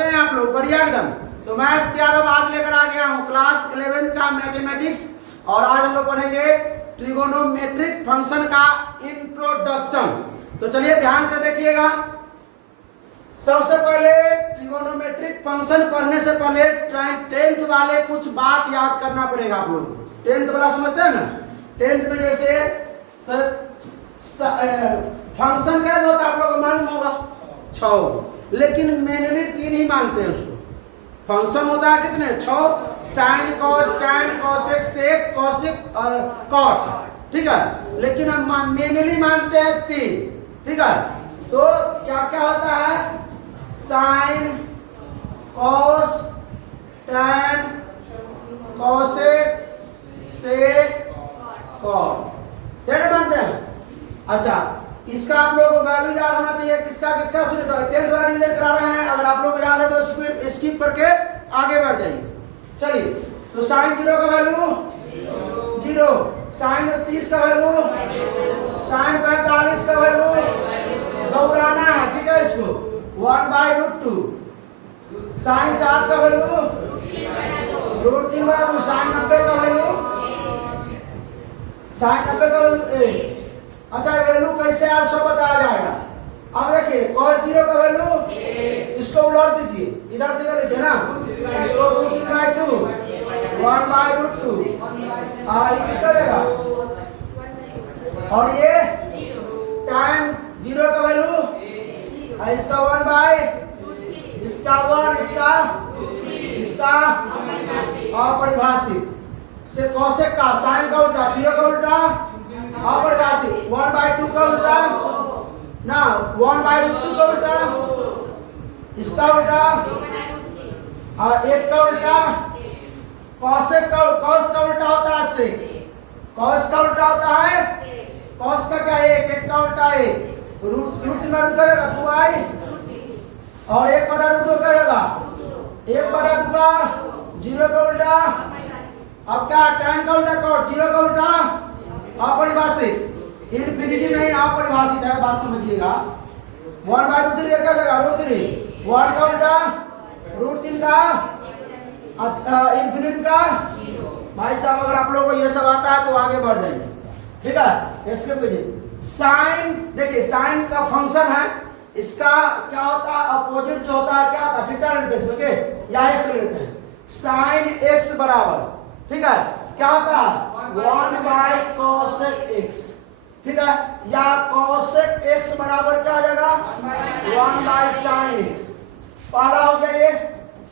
कैसे हैं आप लोग? बढ़िया एकदम। तो मैं यादव आज लेकर आ गया हूँ क्लास 11th का मैथमेटिक्स, और आज हम लोग पढ़ेंगे ट्रिगोनोमेट्रिक फंक्शन का इंट्रोडक्शन। तो चलिए ध्यान से देखिएगा। सबसे पहले ट्रिगोनोमेट्रिक फंक्शन पढ़ने से पहले 10th वाले कुछ बात याद करना पड़ेगा आप लोग। 10th वाला समझते हैं ना? 10th में जैसे फंक्शन क्या होता है आप लोगों को मालूम होगा? 6, लेकिन मेनली 3 ही मानते हैं उसको। फंक्शन होता है कितने? 6, sine cos tan cosec sec cosec cot, ठीक है। लेकिन हम मेनली मानते हैं 3, ठीक है। तो क्या क्या होता है? Sine cos tan cosec sec cot, ये मानते हैं। अच्छा, इसका आप लोगों को वैल्यू याद होना चाहिए। किसका किसका सुनिए, 10th वाला रिवीजन करा रहे हैं। अगर आप लोग को याद है तो स्किप करके आगे बढ़ जाइए। चलिए, तो साइन 0 का वैल्यू 0, साइन 30 का वैल्यू, साइन 45 का वैल्यू दोहराना है, ठीक है। इसको 1/√2, साइन 60 का वैल्यू √3/2, साइन 90 का वैल्यू, साइन 90 का वैल्यू 1। अच्छा, वैल्यू कैसे आप सब बताया जाएगा? अब देखिए cos 0 का वैल्यू, इसको उलट दीजिए, इधर से इधर लिखिए ना, इसको √3/2 1/√2 किसका देगा? और ये tan 0 का वैल्यू, इसका 1/, इसका 1, इसका अपरिभाषित से कोसेक का साइन का उल्टा, 0 का उल्टा अपरिभाषित, 1/2 का उल्टा ना, 1/√2 का उल्टा, इसका उल्टा और 1 का उल्टा, कॉसेक का, कॉस का उल्टा होता है से, कॉस का उल्टा होता है, कॉस का क्या 1 का उल्टा 1, √3/2 का जाएगा 2i, और 1/√2 का जाएगा 1/2 का, 0 का उल्टा, अब क्या tan का उल्टा cot, 0 का उल्टा अपरिभाषित, इनफिनिटी नहीं अपरिभाषित है, बात समझिएगा। 1/√3 क्या जाएगा? √3, 1 का उल्टा √3 का, इनफिनिटी का। भाई साहब अगर आप लोगों को ये सब आता है तो आगे बढ़ जाइए, ठीक है। इसके पीछे साइन, देखिए साइन का फंक्शन है, इसका क्या होता है? अपोजिट जो होता है क्या होता है? थीटा लेते हैं इसमें, या एक्स लेते हैं। साइन x बराबर, ठीक है, क्या होता है? 1/cosec x, ठीक है। या cosec x बराबर क्या हो जाएगा? 1/sin x। पहला हो गया ये।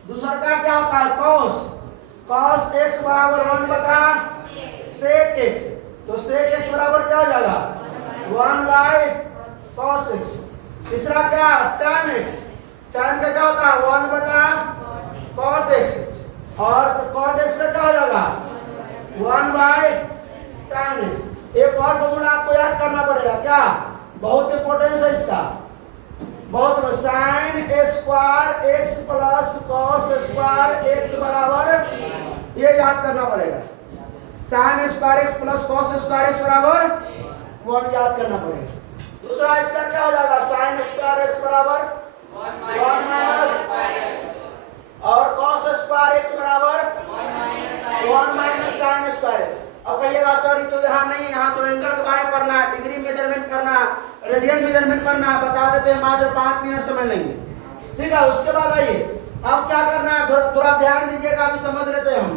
दूसरा का क्या होता है? cos x बराबर 1/sec x। तो sec x बराबर क्या हो जाएगा? 1/cos x। तीसरा क्या? tan x। tan का क्या होता है? 1/cot x। और cot x का क्या हो जाएगा? 1/tan x। एक और फॉर्मूला आपको याद करना पड़ेगा, क्या? बहुत इंपॉर्टेंस है इसका, बहुत। sin square x plus cos square x बराबर, ये याद करना पड़ेगा। sin square x plus cos square x बराबर 1 याद करना पड़ेगा। दूसरा इसका क्या हो जाएगा? sin स्क्वायर x बराबर 1 माइनस, और cos स्क्वायर x बराबर 1 माइनस sin स्क्वायर x। अब कहिएगा सर ये तो यहाँ नहीं, यहाँ तो एंगल के बारे में पढ़ना है, डिग्री मेजरमेंट करना, रेडियन मेजरमेंट करना, बता देते हैं, मात्र 5 मिनट समय लेंगे, ठीक है। उसके बाद आइए, अब क्या करना है, थोड़ा ध्यान दीजिएगा, अभी समझ लेते हैं हम।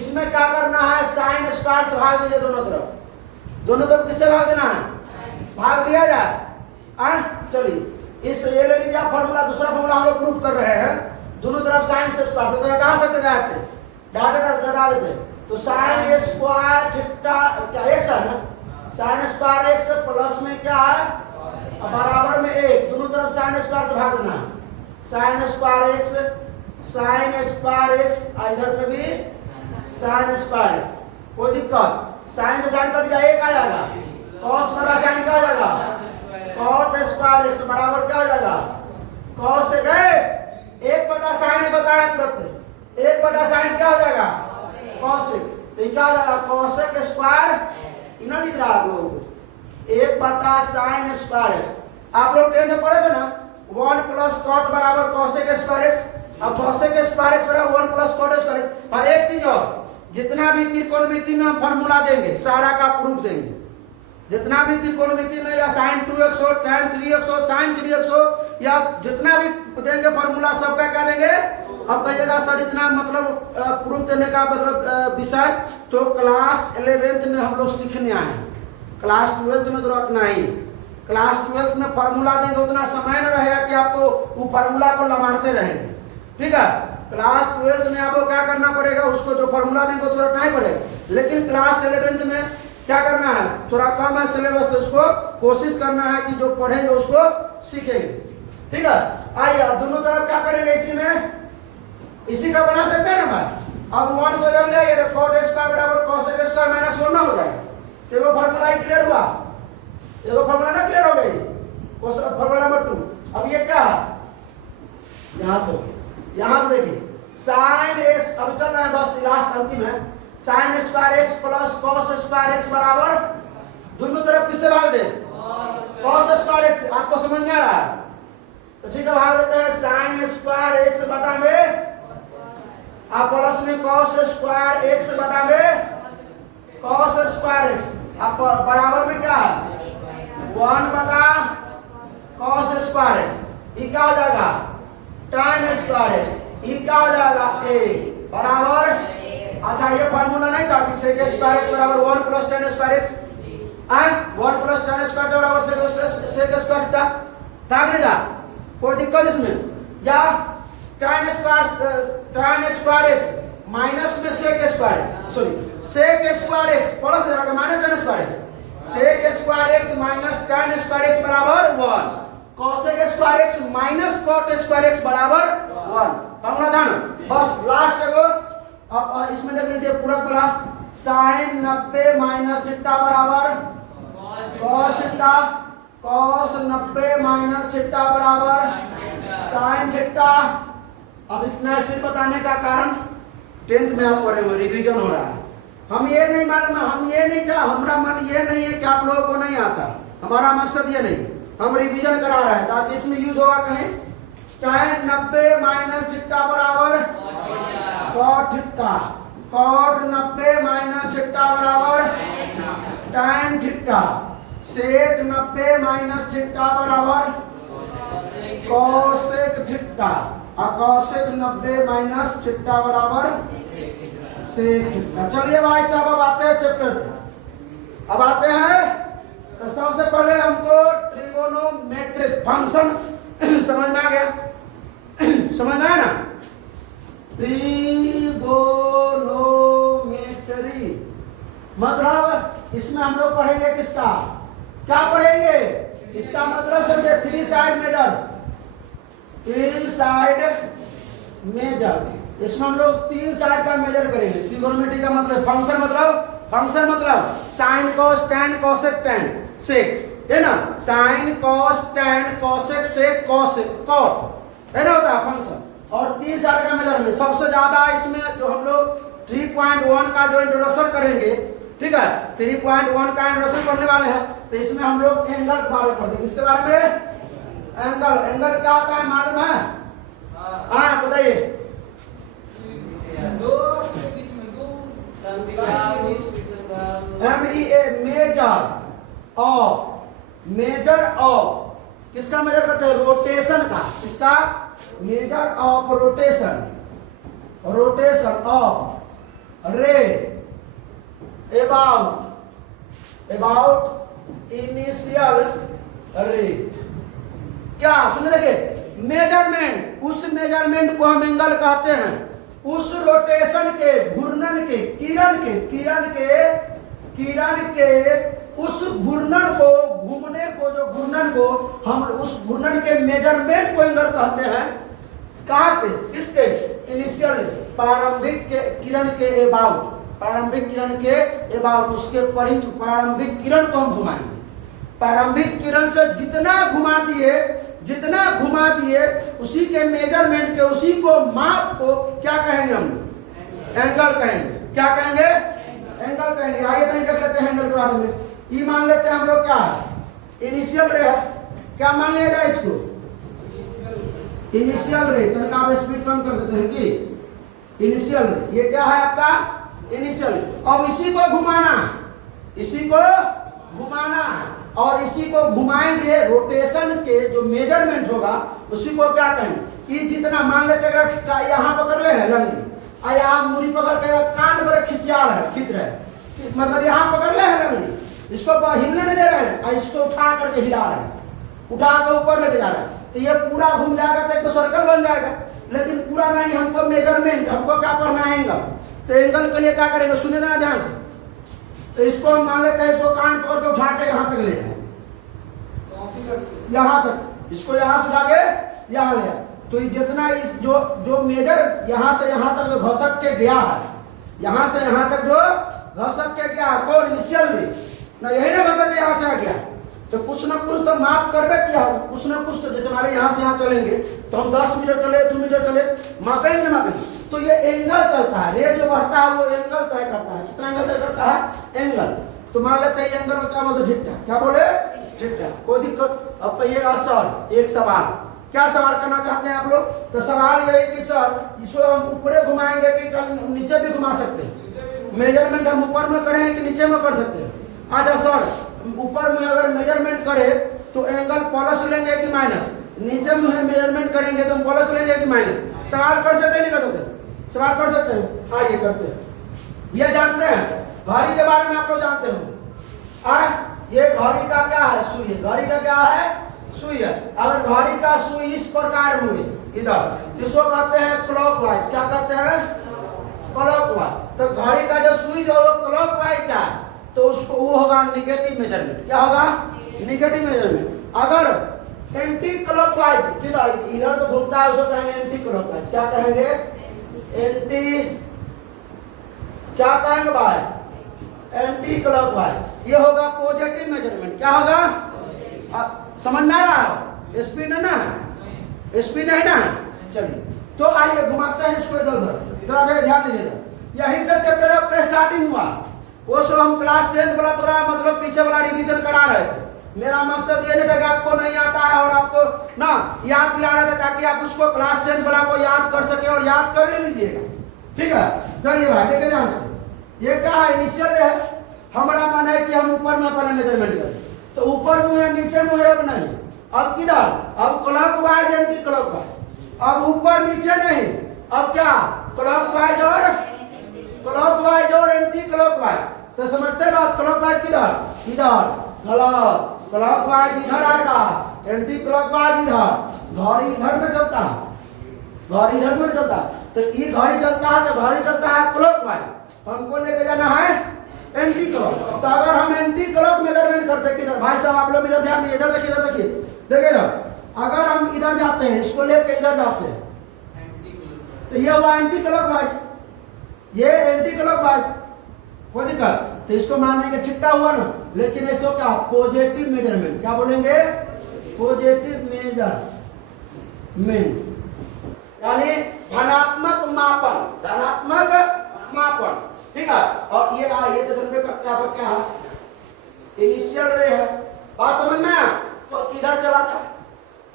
इसमें क्या करना है? साइन स्क्वायर से भाग दीजिए दोनों तरफ। दोनों तरफ किससे भाग देना है? भाग दिया जाए। चलिए इस ये ले लीजिए फॉर्मूला, दूसरा फॉर्मूला हम लोग प्रूफ कर रहे हैं। दोनों तरफ साइन से स्क्वायर, तो हटा सकते हैं, डायरेक्ट हटा देते हैं। तो साइन स्क्वायर थीटा क्या x है ना, साइन स्क्वायर x प्लस में क्या है? बराबर में 1, दोनों तरफ साइन स्क्वायर से भाग देना है। Sine square x, sine square x, इधर पे भी साइन स्क्वायर x, कोई दिक्कत? साइन से साइन कट जाए, 1 आ जाएगा। cos बटा साइन क्या हो जाएगा? cot स्क्वायर x बराबर क्या हो जाएगा? cos से गए 1/sin ही बताया तुरंत, 1/sin क्या हो जाएगा? cosec। तो क्या हो जाएगा? cosec स्क्वायर, इतना दिख रहा है आप लोगों को, 1/sin स्क्वायर x। आप लोग 10th में पढ़े थे ना, 1 प्लस कॉट बराबर कॉसेक स्क्वायर एक्स। अब कॉसेक स्क्वायर एक्स बराबर 1 प्लस कॉट स्क्वायर एक्स। और एक चीज और, जितना भी त्रिकोणमिति में हम फॉर्मूला देंगे सारा का प्रूफ देंगे। जितना भी त्रिकोणमिति में या sin 2x हो, tan 3x हो, sin 3x हो, या जितना भी देंगे फॉर्मूला सबका क्या देंगे। अब कहिएगा सर इतना मतलब प्रूफ देने का मतलब विषय तो क्लास 11th में हम लोग सीखने आए हैं, क्लास 12th में तो रखना ही। क्लास 12th में फार्मूला देंगे उतना समय न रहेगा कि आपको वो फार्मूला को लमारते रहेंगे, ठीक है। क्लास 12th में आपको क्या करना पड़ेगा, उसको जो फार्मूला देंगे तो रखना ही पड़ेगा। लेकिन क्लास 11th में क्या करना है, थोड़ा कम है सिलेबस, तो उसको कोशिश करना है कि जो पढ़ेंगे उसको सीखेंगे, ठीक है। आइए अब दोनों तरफ क्या करेंगे, इसी में इसी का बना सकते हैं ना भाई। अब 1 को जब ले कॉट स्क्वायर बराबर कॉसेक स्क्वायर माइनस 1 ना हो जाए, देखो फार्मूला ही क्लियर हुआ, देखो फार्मूला ना क्लियर हो गई, फार्मूला नंबर 2। अब ये क्या है, यहां से देखिए साइन एस, अब चल रहा है बस लास्ट अंतिम है, sine square x plus cos square x बराबर दोनों तरफ किससे भाग दे, कॉस स्क्वायर एक्स। आपको समझ में आ रहा है तो ठीक है, भाग देते हैं साइन स्क्वायर एक्स बटा में आप प्लस में कॉस स्क्वायर एक्स बटा में कॉस स्क्वायर एक्स, आप बराबर में क्या है 1 बटा कॉस स्क्वायर एक्स, ये क्या हो जाएगा tan स्क्वायर एक्स, ये क्या हो जाएगा a बराबर। अच्छा ये फार्मूला नहीं था कि sec स्क्वायर एक्स बराबर 1 plus tan square x, 1 plus tan square बराबर sec स्क्वायर था कि नहीं था, कोई दिक्कत इसमें। या tan स्क्वायर एक्स माइनस में sec square, sorry sec square x plus हो जाएगा minus tan square x, sec square x minus tan square x बराबर 1, cosec square x minus cot square x बराबर 1, फार्मूला था ना। बस लास्ट को अब इसमें देख लीजिए पूरा पूरा, sin 90 माइनस थीटा बराबर cos theta, cos 90 minus theta बराबर sin थीटा। अब इतना स्पीड बताने का कारण 10th में आप पढ़ेंगे, रिवीजन हो रहा है। हम ये नहीं मालूम, हम ये नहीं चाह, हमारा मन ये नहीं है कि आप लोगों को नहीं आता, हमारा मकसद ये नहीं, हम रिवीजन करा रहे हैं ताकि इसमें यूज होगा कहीं। tan 90 माइनस थीटा बराबर cot theta, cot 90 minus theta बराबर tan theta, sec 90 minus theta बराबर cosec थीटा, और cosec 90 माइनस थीटा बराबर sec थीटा। चलिए भाई साहब अब आते हैं चैप्टर पे, अब आते हैं तो सबसे पहले हमको ट्रिगोनोमेट्रिक फंक्शन समझ में आ गया, समझ में आया ना, ट्रिगोनोमेट्री मतलब इसमें हम लोग पढ़ेंगे किसका, क्या पढ़ेंगे, इसका मतलब समझे 3 साइड मेजर, 3 साइड मेजर, इसमें हम लोग 3 साइड का मेजर करेंगे। ट्रिगोनोमेट्री का मतलब फंक्शन मतलब sine cos tan cosec tan sec, है ना, sine cos tan cosec sec cosec cot, है ना, होता है फंक्शन। और 3 साइड का मेजर में सबसे ज्यादा इसमें जो हम लोग 3.1 का जो इंट्रोडक्शन करेंगे, ठीक है, 3.1 का इंट्रोडक्शन करने वाले हैं, तो इसमें हम लोग एंगल के बारे में पढ़ेंगे। इसके बारे में एंगल क्या होता है मालूम है, हाँ बताइए। मेजर ऑफ किसका मेजर करते हैं, रोटेशन का, किसका मेजर ऑफ रोटेशन ऑफ रे अबाउट इनिशियल रेट। क्या सुन देखिए, मेजरमेंट, उस मेजरमेंट को हम एंगल कहते हैं, उस रोटेशन के घूर्णन के किरण के उस घूर्णन को, घूमने को, जो घूर्णन को हम उस घूर्णन के मेजरमेंट को एंगल कहते हैं। कहां से, किसके, इनिशियल प्रारंभिक किरण के एबाउट, प्रारंभिक किरण के एबाउट, उसके परिध प्रारंभिक किरण को हम घुमाएंगे। प्रारंभिक किरण से जितना घुमा दिए उसी के मेजरमेंट के, उसी को माप को क्या कहेंगे हम, एंगल कहेंगे। क्या कहेंगे, एंगल कहेंगे। आइए कहीं देख लेते हैं एंगल के बारे में। ये मान लेते हैं हम लोग क्या है, इनिशियल रे है, क्या मान लिया जाए इसको, इनिशियल रे, तनिक आप स्पीड कम कर देते हैं कि इनिशियल रे, ये क्या है आपका इनिशियल। अब इसी को घुमाना, इसी को घुमाना और इसी को घुमाएंगे, रोटेशन के जो मेजरमेंट होगा उसी को क्या कहेंगे कि जितना मान लेते अगर यहाँ पकड़ ले है लंगड़ी और यहाँ मुड़ी पकड़ के कान पर खिंचा रहे, खींच रहे, मतलब यहाँ पकड़ ले है लंगड़ी, इसको हिलने नहीं दे रहे हैं और इसको उठा करके हिला रहे हैं, उठा के ऊपर लेके जा रहा है, तो ये पूरा घूम जाएगा तो एक तो सर्कल बन जाएगा। लेकिन पूरा नहीं, हमको मेजरमेंट, हमको क्या पढ़ना है एंगल, तो एंगल के लिए क्या करेंगे सुनिए ना ध्यान से। तो इसको हम मान लेते हैं, इसको कान पकड़ के उठा के यहाँ तक ले जाए, यहाँ तक, इसको यहाँ से उठा के यहाँ ले आए, तो जितना इस जो मेजर यहाँ से यहाँ तक जो घसक के गया है, यहाँ से यहाँ तक जो घसक के गया है, कौन इनिशियल ना, यही ना घसक के यहाँ से आ गया, तो कुछ ना कुछ तो माप करबे किया हो, कुछ ना कुछ तो, जैसे हमारे यहाँ से यहाँ चलेंगे तो हम 10 मीटर चले, 2 मीटर चले, मापेंगे मापेंगे, तो ये एंगल चलता है, रे जो बढ़ता है वो एंगल तय करता है। कितना एंगल तय करता है? एंगल। तो मान लेते हैं एंगल में क्या बोलते, ठीकठा, क्या बोले ठीकठा, कोई दिक्कत। अब कहिएगा सर एक सवाल, क्या सवाल करना चाहते हैं आप लोग? तो सवाल यही कि सर इसको हम ऊपरे घुमाएंगे कि नीचे भी घुमा सकते हैं, मेजरमेंट हम ऊपर में करें कि नीचे में कर सकते हैं? अच्छा सर ऊपर में अगर मेजरमेंट करें तो एंगल प्लस लेंगे कि माइनस, नीचे में मेजरमेंट करेंगे तो हम प्लस लेंगे कि माइनस? सवाल कर सकते हैं नहीं कर सकते? सवाल कर सकते हैं, आइए करते हैं। ये जानते हैं घड़ी के बारे में, आप लोग जानते हो ये घड़ी का क्या है? सुई है। घड़ी का क्या है? सुई है। अगर घड़ी का सुई इस प्रकार मुड़े इधर, जिसको कहते हैं क्लॉकवाइज, क्या कहते हैं? क्लॉकवाइज। तो घड़ी का जो सुई जो क्लॉकवाइज है तो उसको वो होगा निगेटिव मेजरमेंट। क्या होगा? Negative measurement. अगर एंटी क्लॉकवाइज, किधर इधर तो घूमता है उसको कहेंगे एंटी क्लॉकवाइज। क्या कहेंगे? एंटी, क्या कहेंगे भाई? Anti clockwise. ये होगा पॉजिटिव मेजरमेंट। क्या होगा? समझ में आ रहा है? स्पिन है ना, स्पिन है ना। चलिए तो आइए घुमाते हैं इसको इधर उधर, इधर ध्यान दीजिएगा। यहीं से चैप्टर आपका स्टार्टिंग हुआ। वो सब हम क्लास 10 वाला थोड़ा मतलब पीछे वाला रिवीजन करा रहे थे। मेरा मकसद ये नहीं था कि आपको नहीं आता है और आपको ना याद दिला रहे थे ताकि आप उसको क्लास 10 वाला को याद कर सके और याद कर लीजिएगा। ठीक है, चलिए भाई देखिए ध्यान से। ये क्या है? इनिशियल है। हमारा मन है कि हम ऊपर में पहले मेजरमेंट करें, तो ऊपर मुँह है नीचे मुँह है, अब नहीं। अब किधर? अब क्लॉकवाइज एंटी क्लॉकवाइज। अब ऊपर नीचे नहीं, अब क्या? क्लॉकवाइज और एंटी क्लॉकवाइज। तो समझते बात? क्लॉकवाइज किधर? इधर। गलत। क्लॉकवाइज इधर आएगा, एंटी क्लॉकवाइज इधर। घड़ी इधर में चलता है, घड़ी इधर में चलता है। तो ये घड़ी चलता है तो घड़ी चलता है क्लॉकवाइज, हमको लेके जाना है एंटी क्लॉक। तो अगर हम एंटी क्लॉक मेजरमेंट करते किधर? भाई साहब आप लोग इधर ध्यान दीजिए, इधर देखिए, इधर देखिए, देखिए इधर। अगर हम इधर जाते हैं, इसको लेके इधर जाते हैं, तो ये हुआ एंटी क्लॉकवाइज, ये एंटी क्लॉकवाइज, कोई दिक्कत? तो इसको मानेंगे ठीकठा हुआ ना। लेकिन ऐसा क्या? Positive measurement. क्या बोलेंगे? पॉजिटिव मेजरमेंट, यानी धनात्मक मापन, धनात्मक मापन। ठीक है। और ये तो जनबे करता है क्या है? इनिशियल रे है। बात समझ में आया? तो किधर चला था?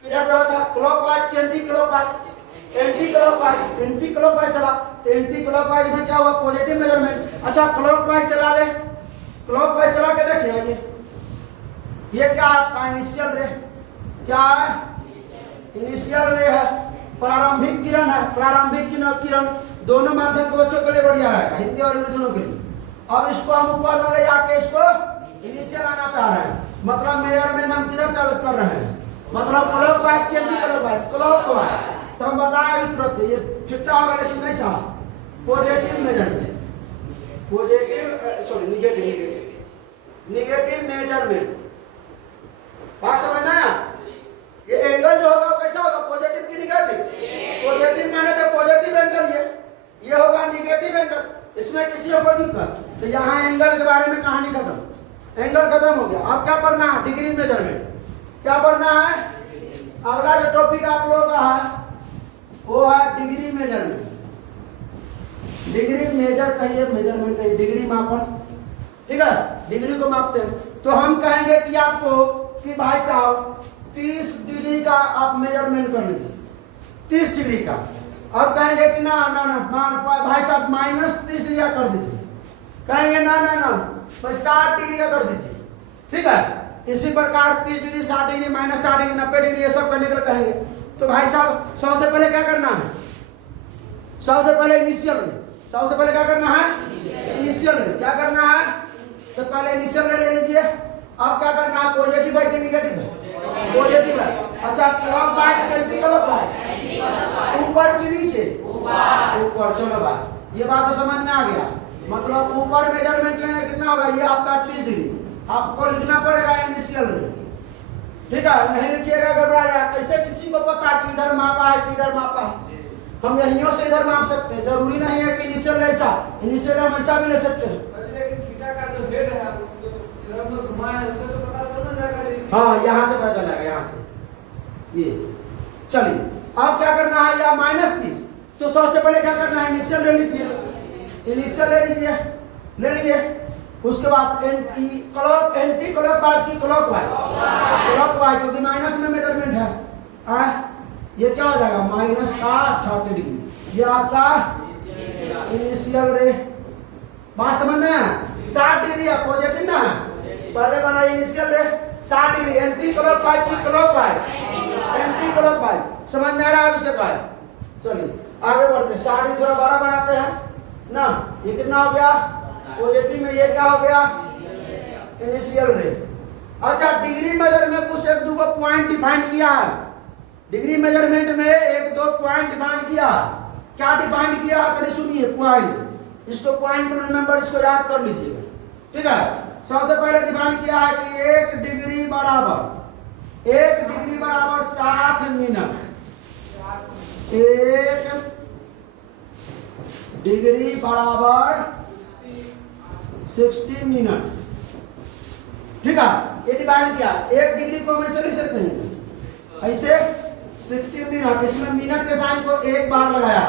किधर चला था? क्लॉकवाइज के anti clockwise, anti clockwise, anti clockwise चला। तो एंटी क्लॉकवाइज में क्या हुआ? Positive measurement. अच्छा क्लॉकवाइज चला ले, क्लॉकवाइज चला के देखिए, ये क्या है? इनिशियल रे। क्या है? इनिशियल रे है, प्रारंभिक किरण है। प्रारंभिक किरण दोनों माध्यम के बच्चों के लिए बढ़िया है, हिंदी और इंग्लिश दोनों के लिए। अब इसको हम ऊपर में ले जाके इसको नीचे लाना चाह रहे हैं, मतलब मेजरमेंट हम किधर चालू कर रहे हैं? मतलब क्लॉकवाइज के एंटी क्लॉकवाइज, क्लॉकवाइज। तो हम बताया अभी तुरंत ये चिट्टा होगा, लेकिन कैसा? Positive measurement, positive sorry negative measurement. बात समझ में आया? ये एंगल जो होगा कैसा होगा? पॉजिटिव की निगेटिव? पॉजिटिव माने तो पॉजिटिव एंगल, ये होगा निगेटिव एंगल। इसमें किसी को कोई दिक्कत? तो यहाँ एंगल के बारे में कहानी खत्म, एंगल खत्म हो गया। अब क्या पढ़ना है? Degree measurement. क्या पढ़ना है? अगला जो टॉपिक आप लोगों का है वो है डिग्री मेजरमेंट। डिग्री मेजर कहिए, मेजरमेंट कहिए, डिग्री मापन। ठीक है, डिग्री को मापते हैं। तो हम कहेंगे कि आपको कि भाई साहब 30 डिग्री का आप मेजरमेंट कर लीजिए, 30 डिग्री का। अब कहेंगे कि ना ना ना भाई साहब -30 डिग्री का कर दीजिए, कहेंगे ना ना ना भाई 60 डिग्री का कर दीजिए, ठीक है। इसी प्रकार 30 डिग्री, 60 डिग्री, -60 डिग्री, 90 डिग्री, ये सब करने के लिए कहेंगे। तो भाई साहब सबसे पहले क्या करना है, सबसे पहले इनिशियल में, सबसे पहले क्या करना है, इनिशियल में क्या करना है, तो पहले इनिशियल ले लीजिए। अब क्या करना है, पॉजिटिव है कि निगेटिव है, पॉजिटिव है। अच्छा क्लॉकवाइज एंटी क्लॉकवाइज, ऊपर की नीचे, ऊपर। चलो भाई ये बात तो समझ में आ गया, मतलब ऊपर मेजरमेंट लेंगे कितना होगा, ये आपका 30 डिग्री, आपको लिखना पड़ेगा इनिशियल में, ठीक है। नहीं लिखिएगा घबरा जाए, कैसे किसी को पता कि इधर मापा है किधर मापा है, हम यहीं से इधर माप सकते हैं, जरूरी नहीं है कि इनिशियल ऐसा, इनिशियल हम ऐसा भी ले सकते हैं। हाँ यहाँ से पता चलेगा, यहाँ से ये। चलिए अब क्या करना है, या -30, तो सबसे पहले क्या करना है, इनिशियल ले लीजिए, इनिशियल ले लीजिए, ले लिए। उसके बाद एंटी क्लॉकवाइज की क्लॉकवाइज, क्योंकि माइनस में मेजरमेंट है, ये क्या हो जाएगा -30 डिग्री, ये आपका इनिशियल रे। बात समझ में, 60 डिग्री पॉजिटिव ना, पहले बना इनिशियल रे 60 डिग्री, एंटी क्लॉकवाइज की क्लॉकवाइज, एंटी क्लॉकवाइज, समझ में आ रहा है अभी से भाई। चलिए आगे बढ़ते, 60 डिग्री थोड़ा बड़ा बनाते हैं ना, ये कितना हो गया पॉजिटिव में, ये क्या हो गया इनिशियल रे। अच्छा डिग्री मेजर में कुछ एक दो पॉइंट डिफाइन किया है, डिग्री मेजरमेंट में एक दो पॉइंट डिफाइन किया, क्या डिफाइन किया तो सुनिए पॉइंट, इसको पॉइंट टू रिमेंबर, इसको याद कर लीजिएगा, ठीक है। सबसे पहले डिफाइन किया है कि 1 डिग्री बराबर 60 मिनट, 1 डिग्री बराबर 60 मिनट, ठीक है। ये डिफाइन किया, 1 डिग्री को हम ऐसे लिख सकते हैं, ऐसे 60 मिनट, इसमें मिनट के साइन को एक बार लगाया,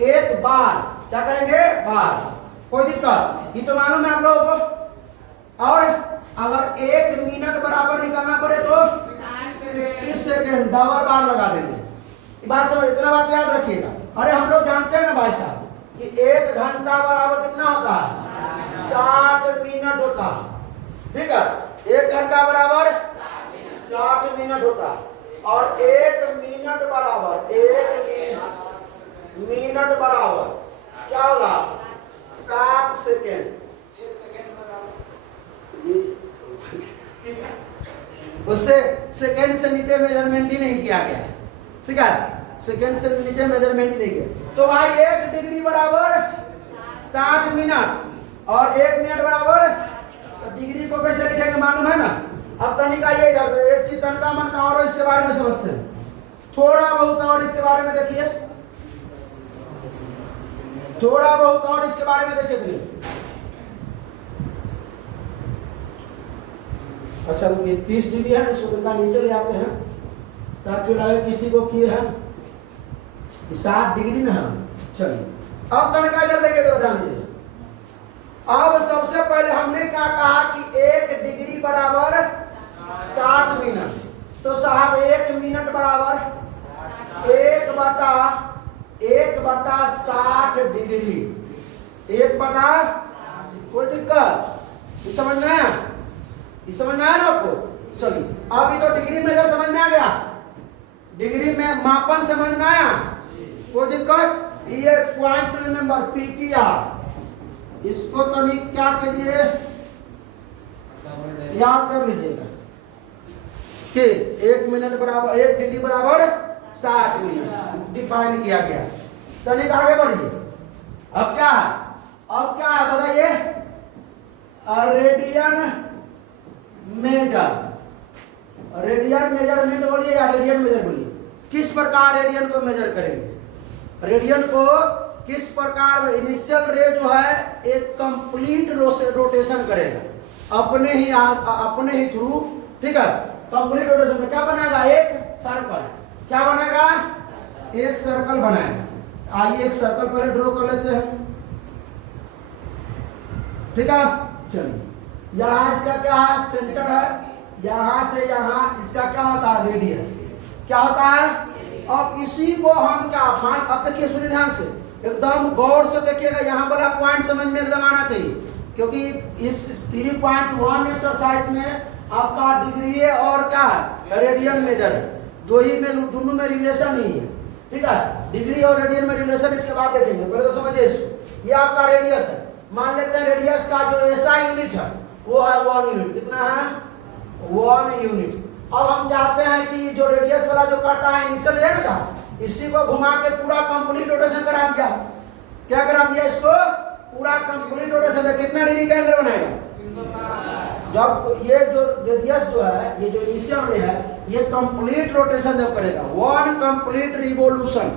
एक बार, क्या करेंगे बार, कोई दिक्कत, ये तो मालूम है हम लोगों को। और अगर 1 मिनट बराबर निकालना पड़े तो 60 सेकेंड, डबल बार लगा देंगे। ये बात समझ, इतना बात याद रखिएगा। अरे हम लोग जानते हैं ना भाई साहब कि 1 घंटा बराबर कितना होता है, 60 मिनट होता है, ठीक है। 1 घंटा बराबर 60 मिनट होता है, और 1 मिनट बराबर 1 मिनट बराबर क्या होगा 60 सेकेंड। उससे सेकेंड से नीचे मेजरमेंट ही नहीं किया गया, ठीक है, सेकेंड से नीचे मेजरमेंट ही नहीं किया। तो भाई 1 डिग्री बराबर 60 मिनट और 1 मिनट बराबर, तो डिग्री को कैसे लिखेंगे मालूम है ना। अब तनिका ये इधर एक चीज तनका मन का और इसके बारे में समझते हैं थोड़ा बहुत, और इसके बारे में देखिए, थोड़ा बहुत और इसके बारे में देखिए। अच्छा रुकिए, 30 डिग्री है, इसको तनका नीचे ले आते हैं ताकि लगे किसी को किए हैं 60 डिग्री ना। चलिए अब तनका इधर देखिए, तो जान लीजिए। अब सबसे पहले हमने क्या कहा कि 1 डिग्री बराबर 60 मिनट, तो साहब 1 मिनट बराबर 1/60 डिग्री, 1/, कोई दिक्कत, ये समझ में आया, ये समझ में आया ना आपको। चलिए अभी तो डिग्री मेजर समझ में आ गया, डिग्री में मापन समझ में आया, कोई दिक्कत। ये पॉइंट टू रिमेंबर पीटीआर, इसको तो नहीं क्या करिए याद कर लीजिएगा कि 1 मिनट बराबर 1 डिग्री बराबर 60 मिनट डिफाइन किया गया। तनिक आगे बढ़िए, अब क्या है, अब क्या है बताइए, रेडियन मेजर, रेडियन मेजरमेंट बोलिए या रेडियन मेजर बोलिए, किस प्रकार रेडियन को मेजर करेंगे, रेडियन को किस प्रकार, इनिशियल रे जो है एक कंप्लीट रोटेशन करेगा अपने ही थ्रू, ठीक है। कंप्लीट रोटेशन में क्या बनाएगा, एक सर्कल, क्या बनाएगा, एक सर्कल बनाएगा। आइए एक सर्कल पहले ड्रॉ कर लेते हैं, ठीक है। चलिए यहाँ इसका क्या है, सेंटर है, यहाँ से यहाँ इसका क्या होता है, रेडियस, क्या होता है अब इसी को हम क्या फाइन, अब देखिए सुनिए ध्यान से, एकदम गौर से देखिएगा, यहाँ वाला पॉइंट समझ में एकदम आना चाहिए, क्योंकि इस 3.1 एक्सरसाइज में आपका डिग्री है और क्या है रेडियन मेजर है, दो ही में दोनों में रिलेशन ही है, ठीक है, डिग्री और रेडियन में रिलेशन इसके बाद देखेंगे, पहले तो समझिए इसको। ये आपका रेडियस है, मान लेते हैं रेडियस का जो एसआई यूनिट है वो है 1 यूनिट, कितना है 1 यूनिट। अब हम चाहते हैं कि जो रेडियस वाला जो काटा है इनिशियल है ना, इसी को घुमा के पूरा कंप्लीट रोटेशन करा दिया, क्या करा दिया इसको पूरा कंप्लीट रोटेशन में, कितना डिग्री का एंगल बनाएगा, जब ये जो रेडियस जो है ये जो इनिशियल में है ये कंप्लीट रोटेशन जब करेगा 1 कंप्लीट रिवोल्यूशन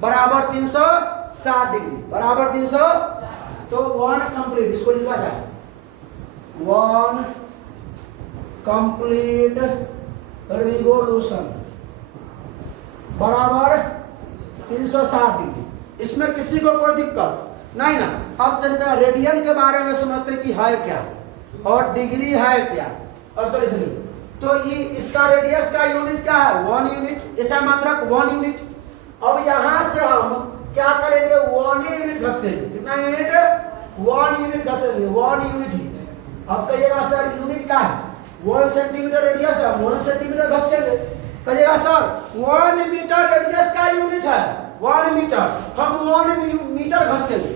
बराबर 360 डिग्री, बराबर 300, तो 1 कंप्लीट, इसको लिखा जाए 1 कंप्लीट रिवोल्यूशन बराबर 360 डिग्री। इसमें किसी को कोई दिक्कत नहीं ना। अब चलते हैं रेडियन के बारे में समझते कि है क्या और डिग्री है क्या। और चलिए सुनिए, तो ये इसका रेडियस का यूनिट क्या है 1 यूनिट, ऐसा मात्रक 1 यूनिट। अब यहां से हम क्या करेंगे 1 यूनिट घसेंगे, कितना यूनिट 1 यूनिट घसेंगे, 1 यूनिट ही। अब कहिएगा सर यूनिट क्या है 1 सेंटीमीटर रेडियस है, 1 सेंटीमीटर घसेंगे, कहिएगा सर 1 मीटर रेडियस का यूनिट है 1 मीटर, हम 1 मीटर घसेंगे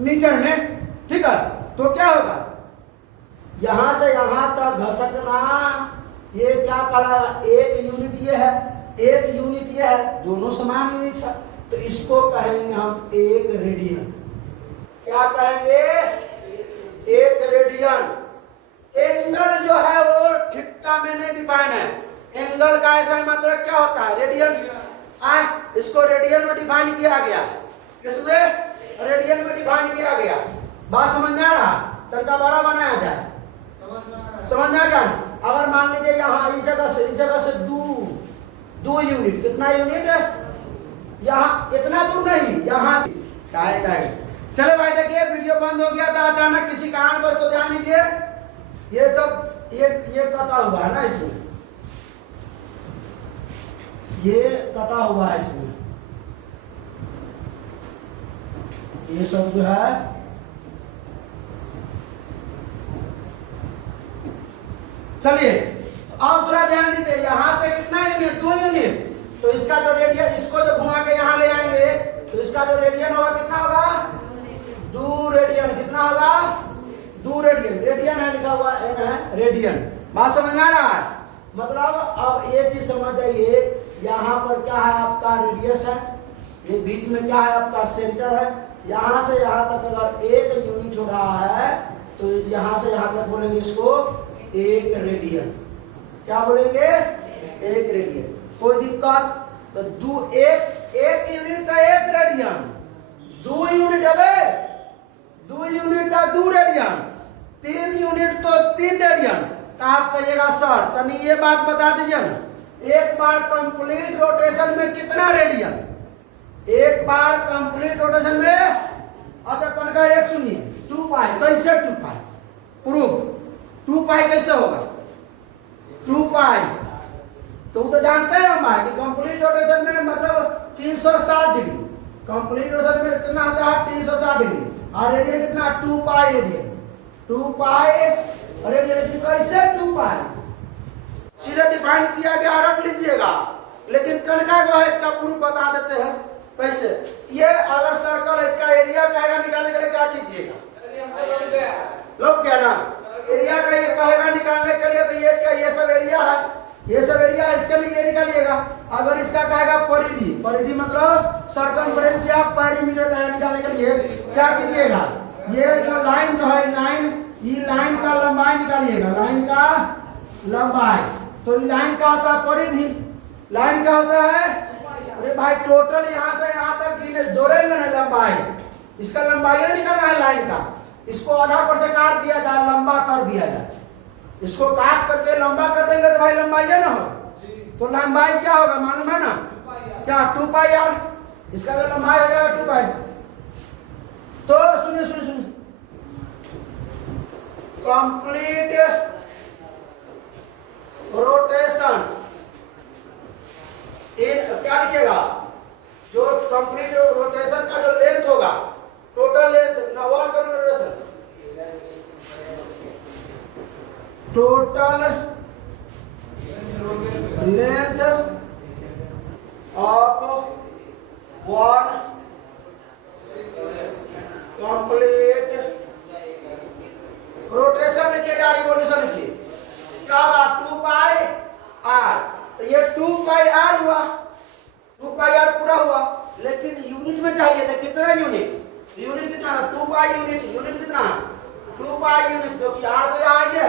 मीटर में, ठीक है। तो क्या होगा यहां से यहां तक घसकना, ये क्या कहा 1 यूनिट ये है 1 यूनिट ये है, दोनों समान यूनिट है, तो इसको कहेंगे हम 1 रेडियन। क्या कहेंगे 1 रेडियन। एंगल जो है वो थीटा में नहीं डिफाइन है, एंगल का ऐसा मात्रक क्या होता है रेडियन, इसको रेडियन में डिफाइन किया गया, किसमें रेडियन में डिफाइन किया गया। बात समझ में आ रहा, तनका बड़ा बनाया जाए, समझ में आ गया। अगर मान लीजिए यहाँ इस जगह से 2 यूनिट, कितना यूनिट है यहाँ, इतना दूर नहीं, यहाँ से क्या चले भाई। देखिए वीडियो बंद हो गया था अचानक किसी कारण बस, तो ध्यान दीजिए ये सब ये कटा हुआ है ना, इसमें ये कटा हुआ है, इसमें ये सब जो है चलिए अब थोड़ा ध्यान दीजिए, यहां से कितना यूनिट 2 यूनिट, तो इसका जो रेडियन, इसको जो घुमा के यहां ले आएंगे तो इसका जो रेडियन होगा कितना होगा 2 रेडियन, कितना होगा 2 रेडियन, रेडियन है लिखा हुआ है रेडियन। बात समझ में आ रहा है, मतलब अब ये चीज समझ जाइए, यहाँ पर क्या है आपका रेडियस है, ये बीच में क्या है आपका सेंटर है, यहाँ से यहाँ तक अगर 1 यूनिट हो रहा है तो यहाँ से यहाँ तक बोलेंगे इसको 1 रेडियन। क्या बोलेंगे 1 रेडियन, कोई दिक्कत। तो 1 यूनिट का 1 रेडियन, 2 यूनिट है 2 यूनिट का 2 रेडियन, 3 यूनिट तो 3 रेडियन। तो आप कहिएगा सर तनी ये बात बता दीजिए ना, एक बार कंप्लीट रोटेशन में कितना रेडियन, एक बार कंप्लीट रोटेशन में, अच्छा तनका एक सुनिए 2 पाई, कैसे 2 पाई प्रूफ, 2 पाई कैसे होगा 2 पाई, तो जानते हैं हम कि कंप्लीट रोटेशन में मतलब 360 डिग्री, कंप्लीट रोटेशन में कितना होता है 360 डिग्री, और रेडियन कितना 2 पाई रेडियन, 2 पाई रेडियन। कैसे 2 पाई सीधे डिफाइन किया गया, रख लीजिएगा, लेकिन कनका को है इसका प्रूफ बता देते हैं कैसे। ये अगर सर्कल इसका एरिया कहेगा निकालने के लिए क्या कीजिएगा, लोग क्या ना एरिया का ये कहेगा निकालने के लिए, तो ये क्या ये सब एरिया है, ये सब एरिया है, इसके लिए ये निकालिएगा। अगर इसका कहेगा परिधि, परिधि मतलब सर्कमफ्रेंस या पेरीमीटर कहेगा निकालने के लिए क्या कीजिएगा, ये जो लाइन जो है लाइन, ये लाइन का लंबाई निकालिएगा, लाइन का लंबाई, तो ये लाइन का होता है परिधि, लाइन का होता है अरे भाई टोटल यहाँ से यहाँ तक जोड़ेंगे ना लंबाई, इसका लंबाई निकालना है लाइन का, इसको आधा पर से काट दिया जाए, लंबा कर दिया जाए, इसको काट करके लंबा कर देंगे तो भाई लंबाई है ना हो, तो लंबाई क्या होगा मालूम है ना, क्या 2 पाई यार, इसका अगर लंबाई हो जाएगा 2 पाई। तो सुनिए सुनिए सुनिए, कंप्लीट रोटेशन इन क्या लिखिएगा, जो कंप्लीट रोटेशन का जो लेंथ होगा, टोटल लेंथ नॉर्मल का rotation, total length of one complete rotation लिखिए या रिवॉल्यूशन लिखिए, क्या होगा 2 पाई आर। तो ये 2 पाई आर हुआ, 2 पाई आर पूरा हुआ, लेकिन यूनिट में चाहिए था कितना यूनिट, यूनिट कितना 2 पाई यूनिट, यूनिट कितना 2 पाई यूनिट, क्योंकि आर तो यहाँ है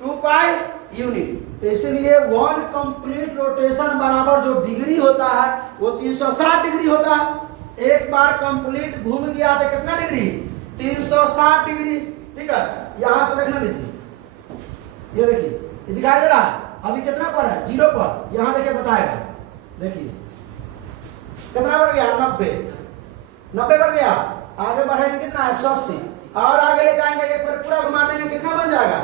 2 पाई यूनिट। तो इसलिए वन कंप्लीट रोटेशन बराबर जो डिग्री होता है वो 360 डिग्री होता है। एक बार कंप्लीट घूम गया तो कितना डिग्री 360 डिग्री। ठीक है, यहां से देखना लीजिए, ये देखिए ये दिखाई दे रहा है, अभी कितना पर है 0 पर, यहां देखिए बताएगा, देखिए कितना बढ़ गया 90 बढ़ गया, आगे बढ़ेंगे कितना 180, और आगे लेके आएंगे एक बार पूरा घुमा देंगे, कितना बन जाएगा